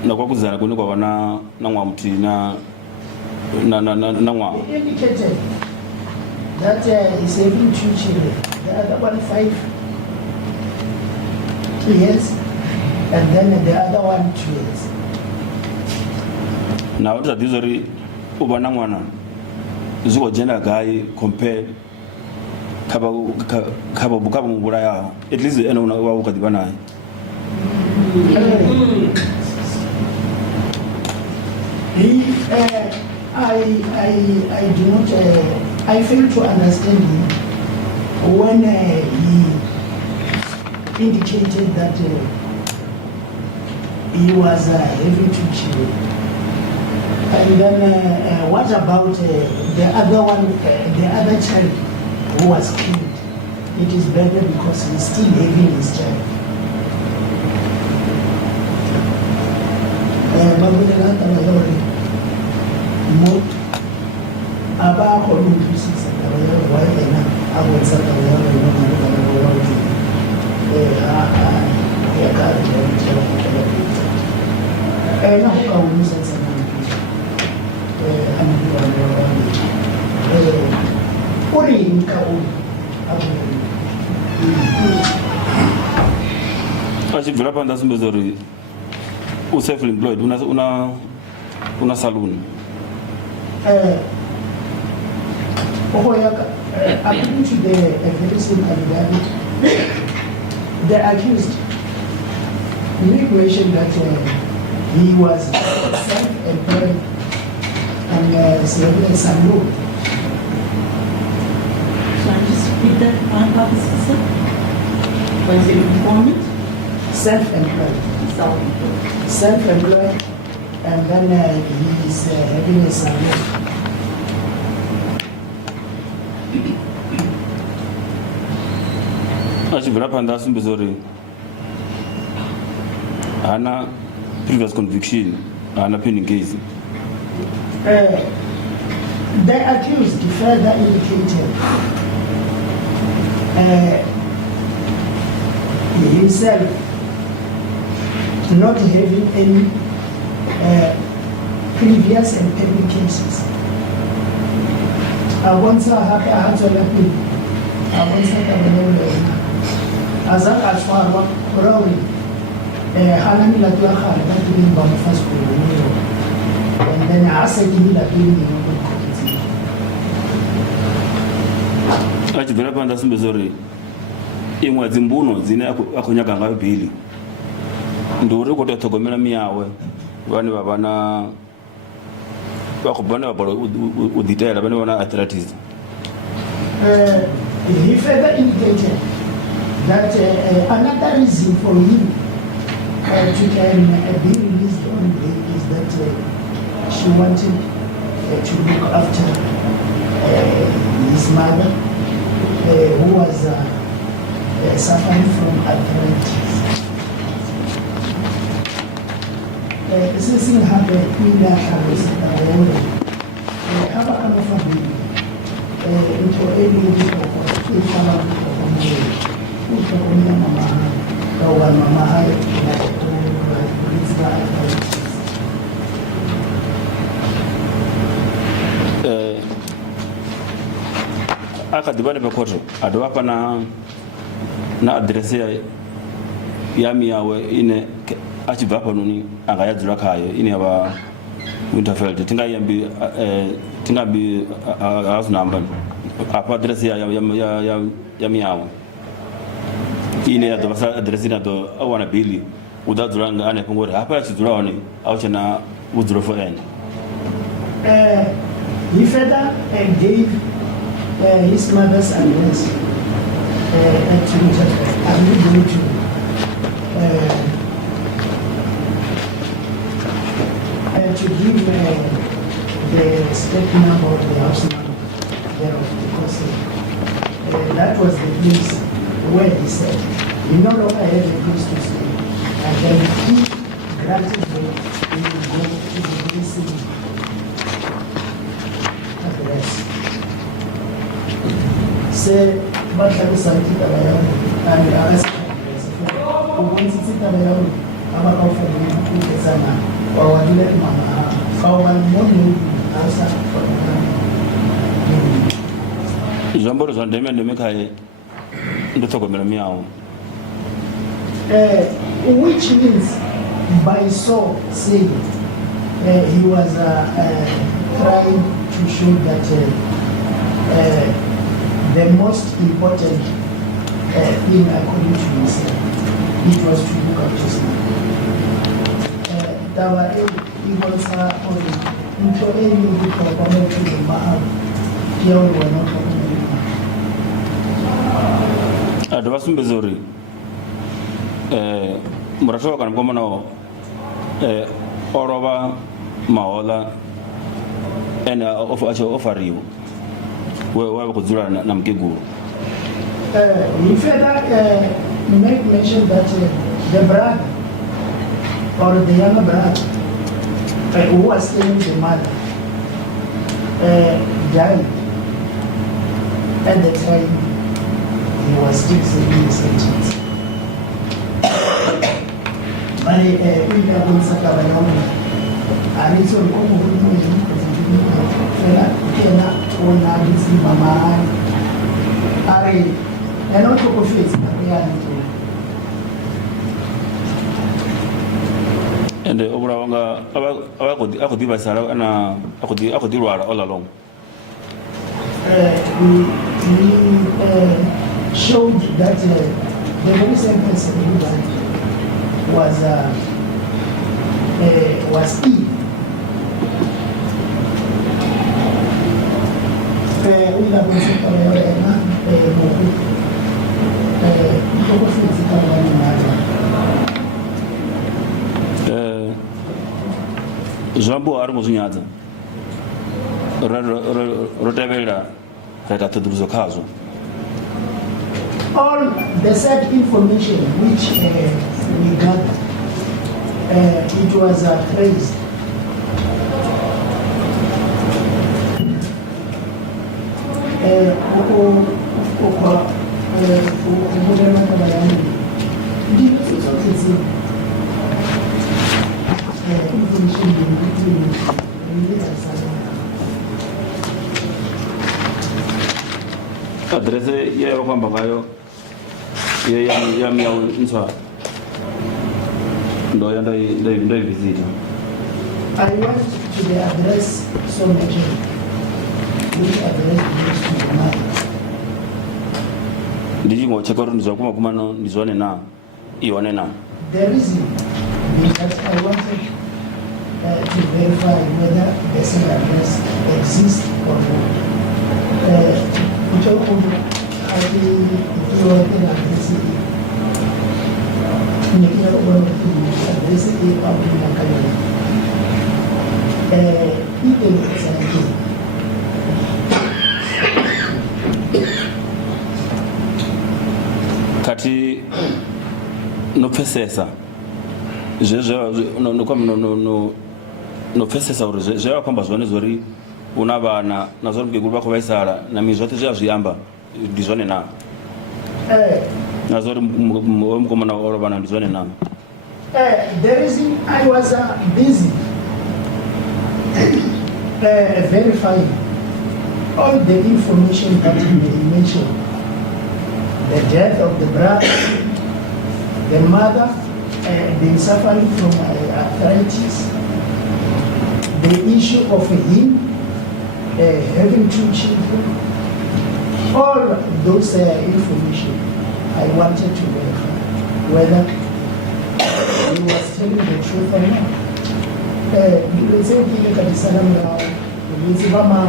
nakwakuzana kune kwavana namwa muti namwa Indicated that he's having 2 children. The other one 5 years, and then the other one 2 years. na kuti zvadhizo ri uva namwana zvikojenda gai compared kapa muvura yawo at least ene waukadiva naye I do not, I fail to understand him when he indicated that he was having 2 children. And then what about the other one, the other child who was killed? It is better because he's still having his child. achibvira pandasimbeza uri self employed una saloon according to the evidence affidavit, the accused mentioned that he was self-employed and self-saloon. that defined by the system? Or is it employment? Self-employed. Self-employed. Self-employed, and then he is having a salary. Achibvira panda asumbidzo uri hana previous conviction, hana pending case. The accused further indicated himself not having any previous and pending cases. Abonsa haka hatsola pele. Abonsa ka bonolo. Azaka ashwarwa Pretoria. Hana milato ya khale ba tling ba mfasi ko no. And then I said milato ni Achibvira panda asumbidzo uri imwe dzimbuno dzine akonyaga ngayo bhili nduri kutothogomera miyawe vane vavana vakubvana vabhala udhitayela vane vana arthritis. He further indicated that another reason for him to be released on bail is that she wanted to look after his mother, who was suffering from arthritis. This thing happened in the house. Hapa kama family into any utakuona mama au mama hayo akadhibana pekoto adowapa na address ya miyawe ine achibva panoni angayadzura kayo ine yava Winterfeld tingabi house number apa address ya miyawe ine yadovasa address ina do awana bili udadzura ngane pongori hapa achidzura wani auchena udzuro for end. He further gave his mother's address to Winterfeld. I'm not going to give the step number of the house number thereof, because that was the place where he said he no longer had a place to stay, and then he granted him he would go to the missing address. Say, but I was saying and I was Jamboro zandeme kai ndothogomera miyawo. Which means by so saying he was trying to show that the most important thing according to himself, it was to look at his dawa ibolsa into any book of commentary mahal pia wanaona adavasumbidzo uri murasho kana mkomana orova mahola ene ofariwo wava kudzura na mukeguru. He further make mention that the brother or the younger brother who was staying with the mother died at the time he was still serving the sentence. But we have been Sakabayama, and it's all and also confess reality. And overawanga akudhiva sara ana akudirwara all along. We showed that the very same person who died was ill. Jambo armo zunyaza rotevela kaita tuduzo kazo. All the said information which we got, it was praised. Adrese ya kwamba ngayo ya mia nswa ndo ya ndai visit. I went to the address so much. Which address used to be mine? Ndiji ngo chekoro ndizo kuma no ndizone na ione na. The reason because I wanted to verify whether the same address exists or not. Which I could have been address kati no precisa no precisa uri zvewa kwamba zvone zvori una vana nazvo mukeguru vako vaisara nami zvote zveya zviyamba ndizvone na nazvo mukomana oro vana ndizvone na. The reason I was busy verifying all the information that you mentioned, the death of the brother, the mother being suffering from arthritis, the issue of him having 2 children, all those information I wanted to verify whether he was telling the truth or not. You say, okay, look at the salam now, you say, Mama,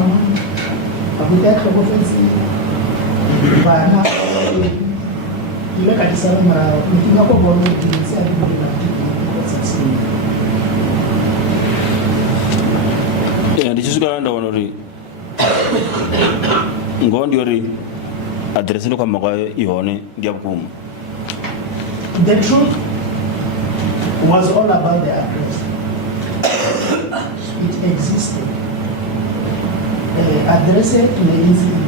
I'm with that prophecy. You look at the salam now, you think about what you say, everybody will ndichisuka ndaona uri ngondi uri address ndo kwamba kwa ihone ndiyabukuma. The truth was all about the address. It existed. Address it to the incident.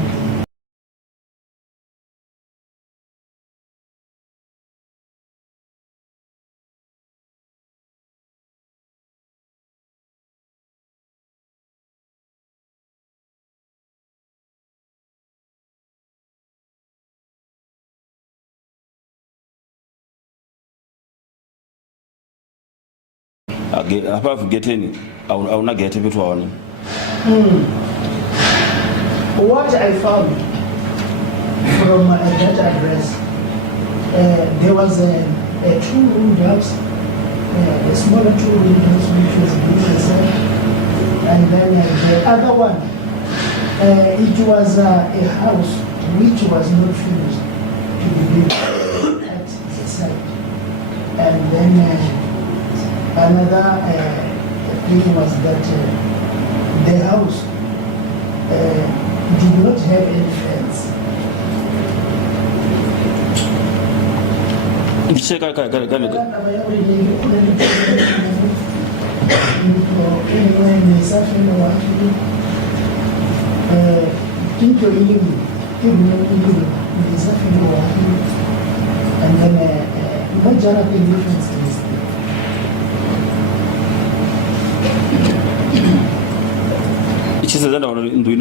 Hapa geteni au na gete vitu waone. What I found from that address, there was a 2-room house, a smaller 2-room house which was built, and then the other one, it was a house which was not finished to be built at the site, and then another thing was that the house did not have any fence. And then majority difference is ichise zanda ndo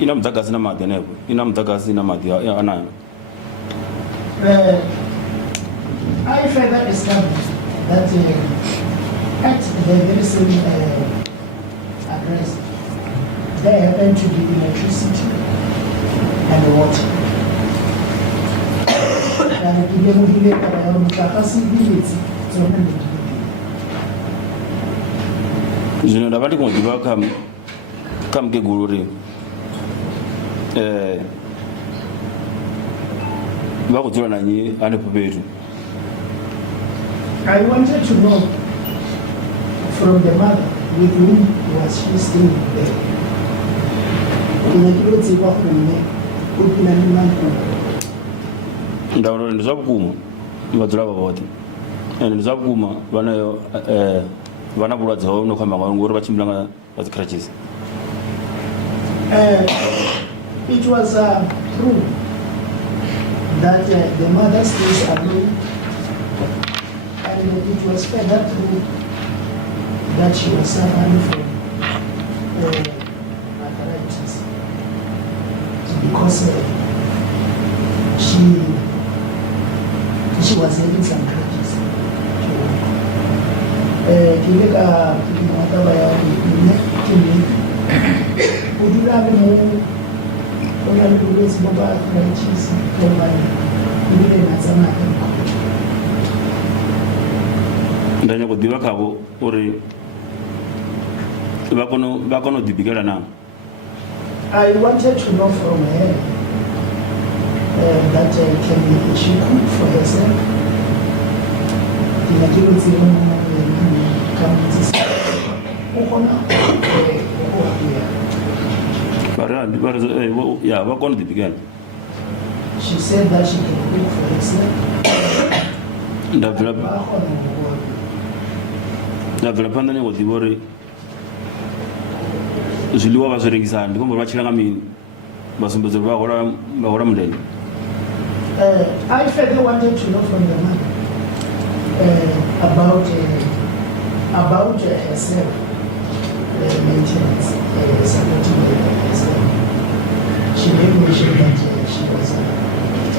ina mdzakazi na madhi anepo ina mdzakazi na madhi anayo. I further established that at the very same address there happened to be electricity and water. And zvino ndavati kungodziva kamukeguru uri vakudzula nanyi anepo petu. I wanted to know from the mother with whom was she staying there. Kunakirodzikwa kume kupina nimanku. Ndauro ndizvakukuma vadzura vavote ende ndizvakukuma vanayo vana vurwadzi hwavo unofamba ngori vachimbiranga vadzicrutches. It was true that the mother stays alone, and it was further true that she was suffering from arthritis because she was having some crutches. Kileka kimataba ya kimi udulabe mu ona lulezi boba crutches kwa ile nazama ndanya kudiva kavo uri vakono dibigela na. I wanted to know from her that can she cook for herself. Yeah, vakono dibigela. She said that she can cook for herself. Ndabvira pandane kudiva uri zviḽiwa vazvirengisa ndikombo vachiranga mini vasumbedzo vahora mundeni. I further wanted to know from the mother about herself, maintenance, supporting herself. She made mention that she was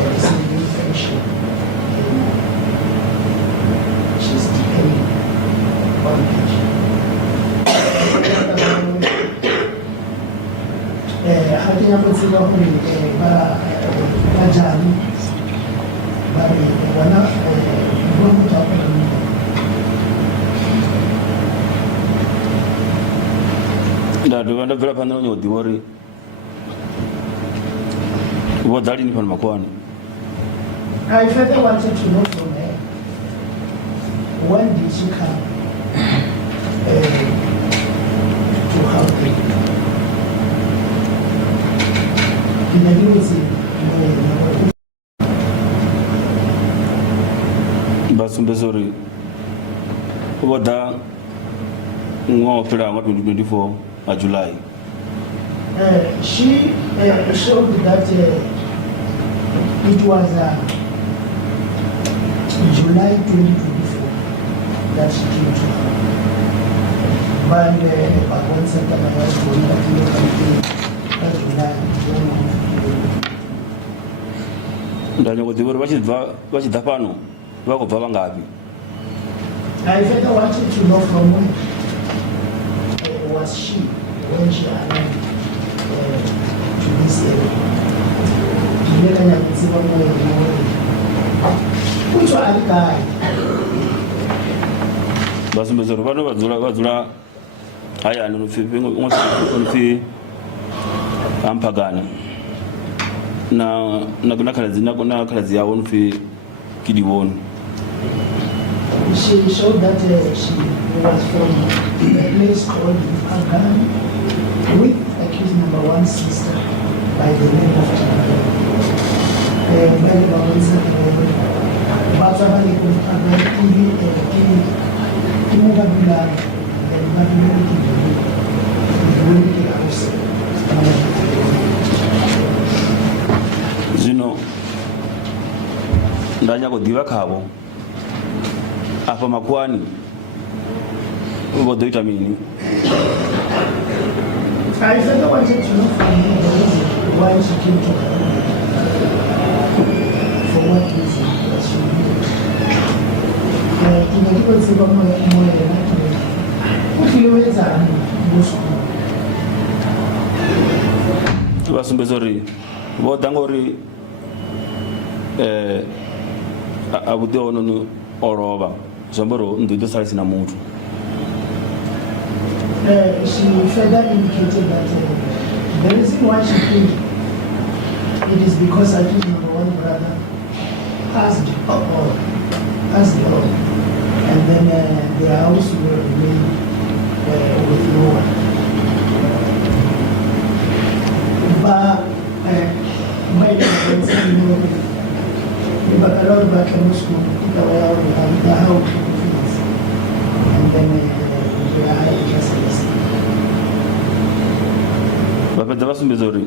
receiving pension. She's depending on pension. Hatinya kutsiba kuri bajani bari wana ndabvira pandane kudiva uri vodzalini pano makwani. I further wanted to know from her when did she come to help me. Basumbedzo uri voda mwa wapera wa 2024 July. She showed that it was July 2024 that she came to her. But one September July. Ndanya kudiva uri vachibva pano vakubva vangapi. I further wanted to know from when was she when she arrived to this area. Which one guy? Basumbedzo uri vano vadzula haya unofi ampagana na khaladzi yavo unofi kidivoni. She showed that she was from a place called Agan with accused number one sister by the name of Zino ndanya kudiva kavo apa makwani vodoita mini. I further wanted to know from her the reason why she came to her. For what reason was she here? Inakiwa moyo ukiweza kushukuru. Basumbedzo uri vodanga uri akuti ono orova zvamboro ndidosala sina mutu. She further indicated that the reason why she came it is because I think number one brother passed all, and then the house will remain with no one. But my parents, but a lot of back in school, the how and then the high classes. Bapak jawab sembezori,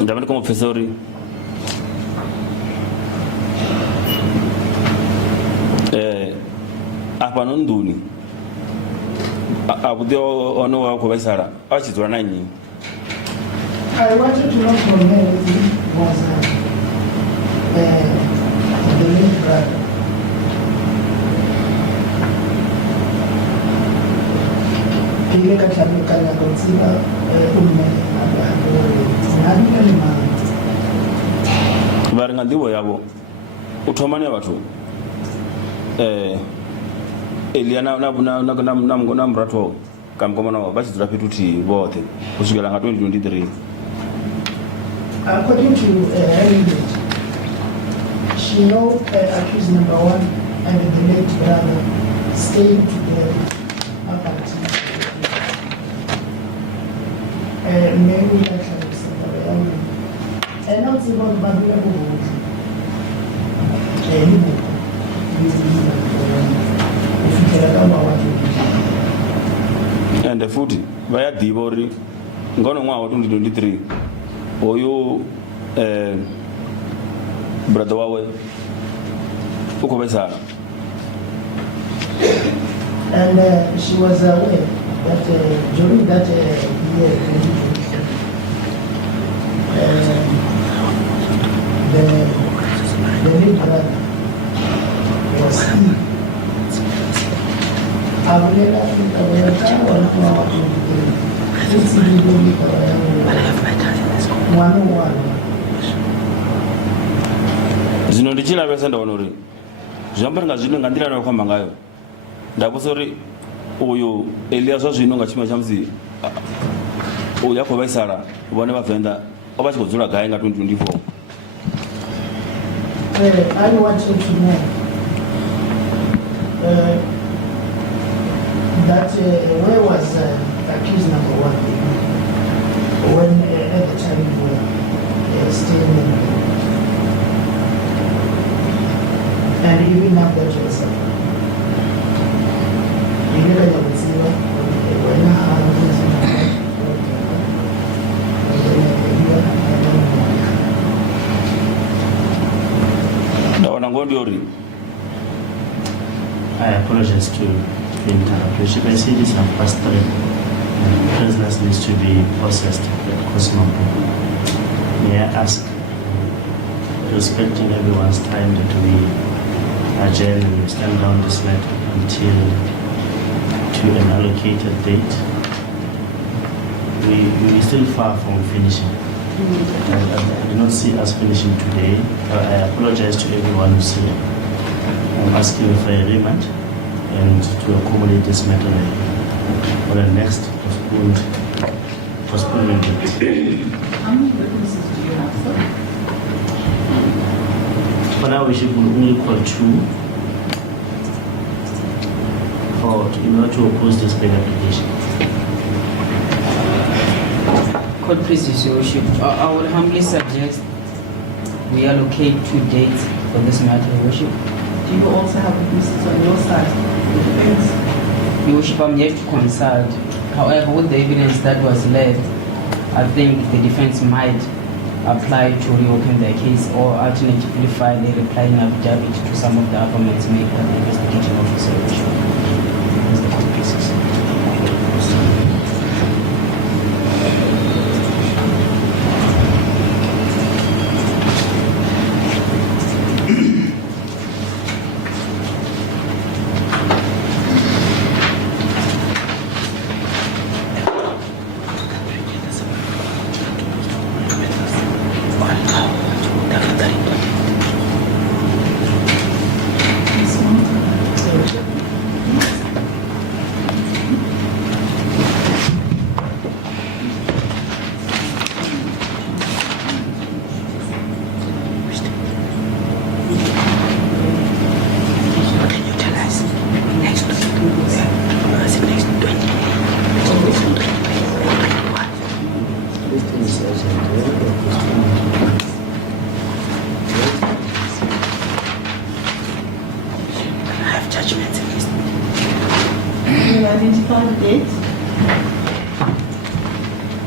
jangan kamu profesori. Apa nonduni? Abu dia ono wa ko besara. Achi tura nanyi. I wanted to know from her if he was the late brother. Ile katika kala konsiba umme Baringa ndiwo yabo. Uthomane batho. Eliana na mrato kamkomana bachi turapituti bote kusukela nga 2023. According to she know accused number one and the late brother staying together up until maybe like and not even Babylon and the food via Dibori ngono mwa 2023 oyo brother wawe uko besara. And she was aware that during that year the late brother was ill. Abulera ikaweka walikuwa watu sisi ndio mwana zino ndichila bese ndonori zvambaringa zvino ngandira nayo kwamba ngayo ndabusori uyu Elias zvino ngachima chamzi uyu yakho baisara ubone bavenda obachikudzura gaye nga 2024. I want you to know that where was accused number one when at the time we were staying in, and even now that you was you never know what's here when I apologize to interrupt. I see this at past 3. Prisoners needs to be processed at Cosmo. May I ask, respecting everyone's time, that we adjourn and we stand down this matter until to an allocated date? We're still far from finishing. I do not see us finishing today. I apologize to everyone who's here. I'm asking for a remand and to accommodate this matter on the next postponement date. How many witnesses do you have, sir? For now, we should only call 2 in order to oppose this bail application. Court please, Your Worship, I would humbly suggest we allocate 2 dates for this matter, Your Worship. Do you also have witnesses on your side, the defense? Your Worship, I'm yet to consult. However, with the evidence that was left, I think the defense might apply to reopen their case or alternatively file a replying affidavit to some of the government's made by the investigating officer. As the court pleases.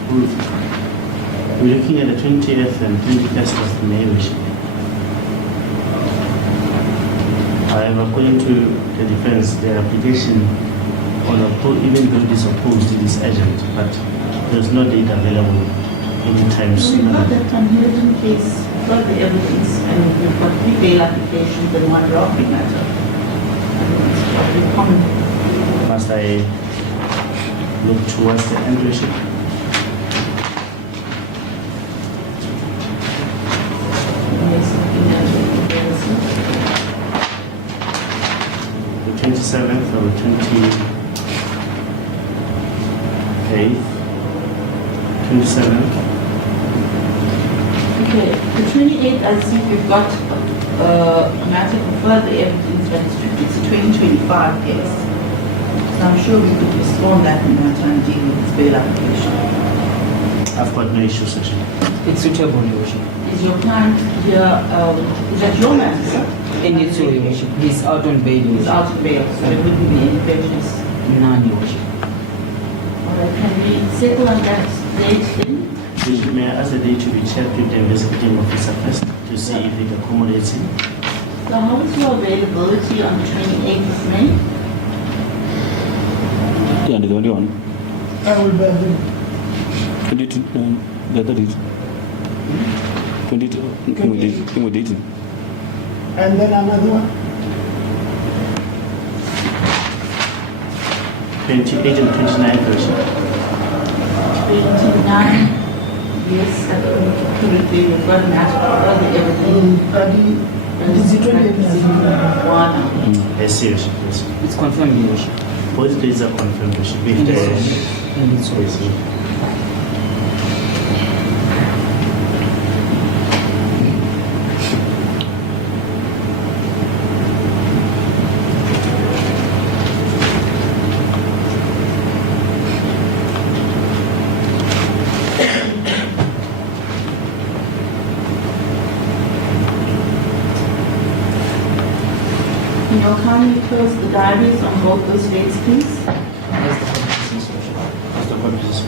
approved. We're looking at the 20th and 21st of May, Your Worship. However, according to the defense, their application even though it is opposed, it is urgent, but there's no date available anytime soon. We've got that unheard case, we've got the evidence, and we've got 3 bail applications and 1 drafting matter. It's probably common. Must I look towards the end, Your Worship? Yes, looking at The 27th or the 28th, 27th. Okay, the 28th, I think we've got a matter for further evidence, but it's a 2025 case. So I'm sure we could respond that in our time deal with this bail application. I've got no issue, Session. It's suitable, Your Worship. Is your client here, is that your man, sir? Indeed, so, Your Worship. He's out on bail. He's out of bail, so there wouldn't be any prejudice. None, Your Worship. Can we settle on that date then? Bishop, may I ask the date to be checked with the investigating officer first to see if it accommodates him? So how is your availability on the 28th of May? Yeah, the only one. I will be available. 22, the other date. 22, immediately. And then another one. 28 and 29th, Your Worship. 29, yes, currently we've got an ask for further evidence. Is it 28th? One. I see, Your Worship, yes. It's confirmed, Your Worship. Both days are confirmed, Your Worship. If Indeed, the- so. Indeed, so. I see. Can you kindly close the diaries on both those dates, please? That's the purpose, Your Worship. That's the purpose, Your Worship.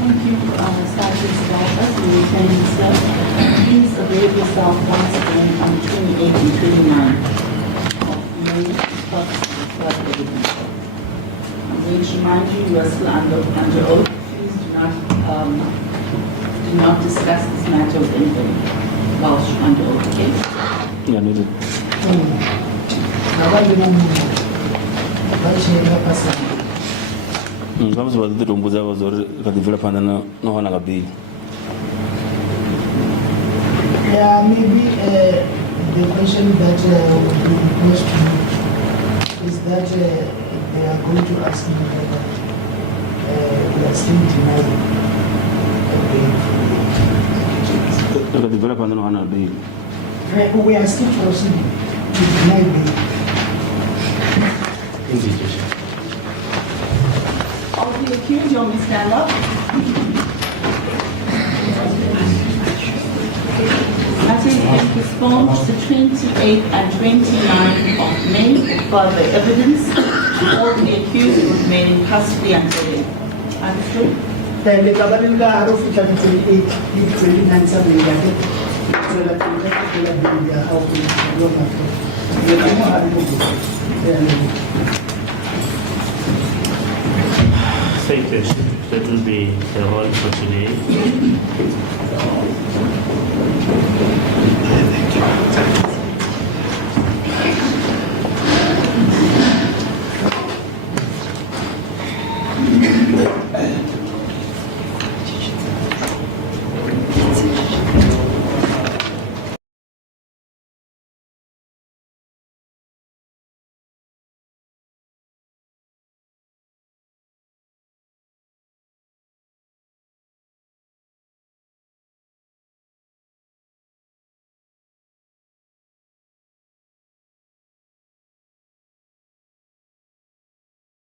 Thank you, Sergeant Drivers, and Lieutenant Sir. Please avail yourself once again on the 28th and 29th of May for purposes of further evidence. I'm going to remind you, you are still under oath. Please do not discuss this matter with anybody whilst you're under oath, okay? Yeah, noted. Vamos fazer rombo za vazor kadivira panda no hona gabi. Yeah, maybe the question that would be posed to me is that they are going to ask me whether we are still denying Kadivira panda no hona gabi. bail. We are still proceeding to deny bail. Indeed, Your Worship. All the accused, you want me to stand up? Matter is postponed to the 28th and 29th of May for further evidence. All the accused will remain in custody until then. Understood? Le kabalin ka haro fika ni 28 ni 29 sa so that we make sure that they are helping your matter. They don't have to Thank you. That will be the all for today. Thank you.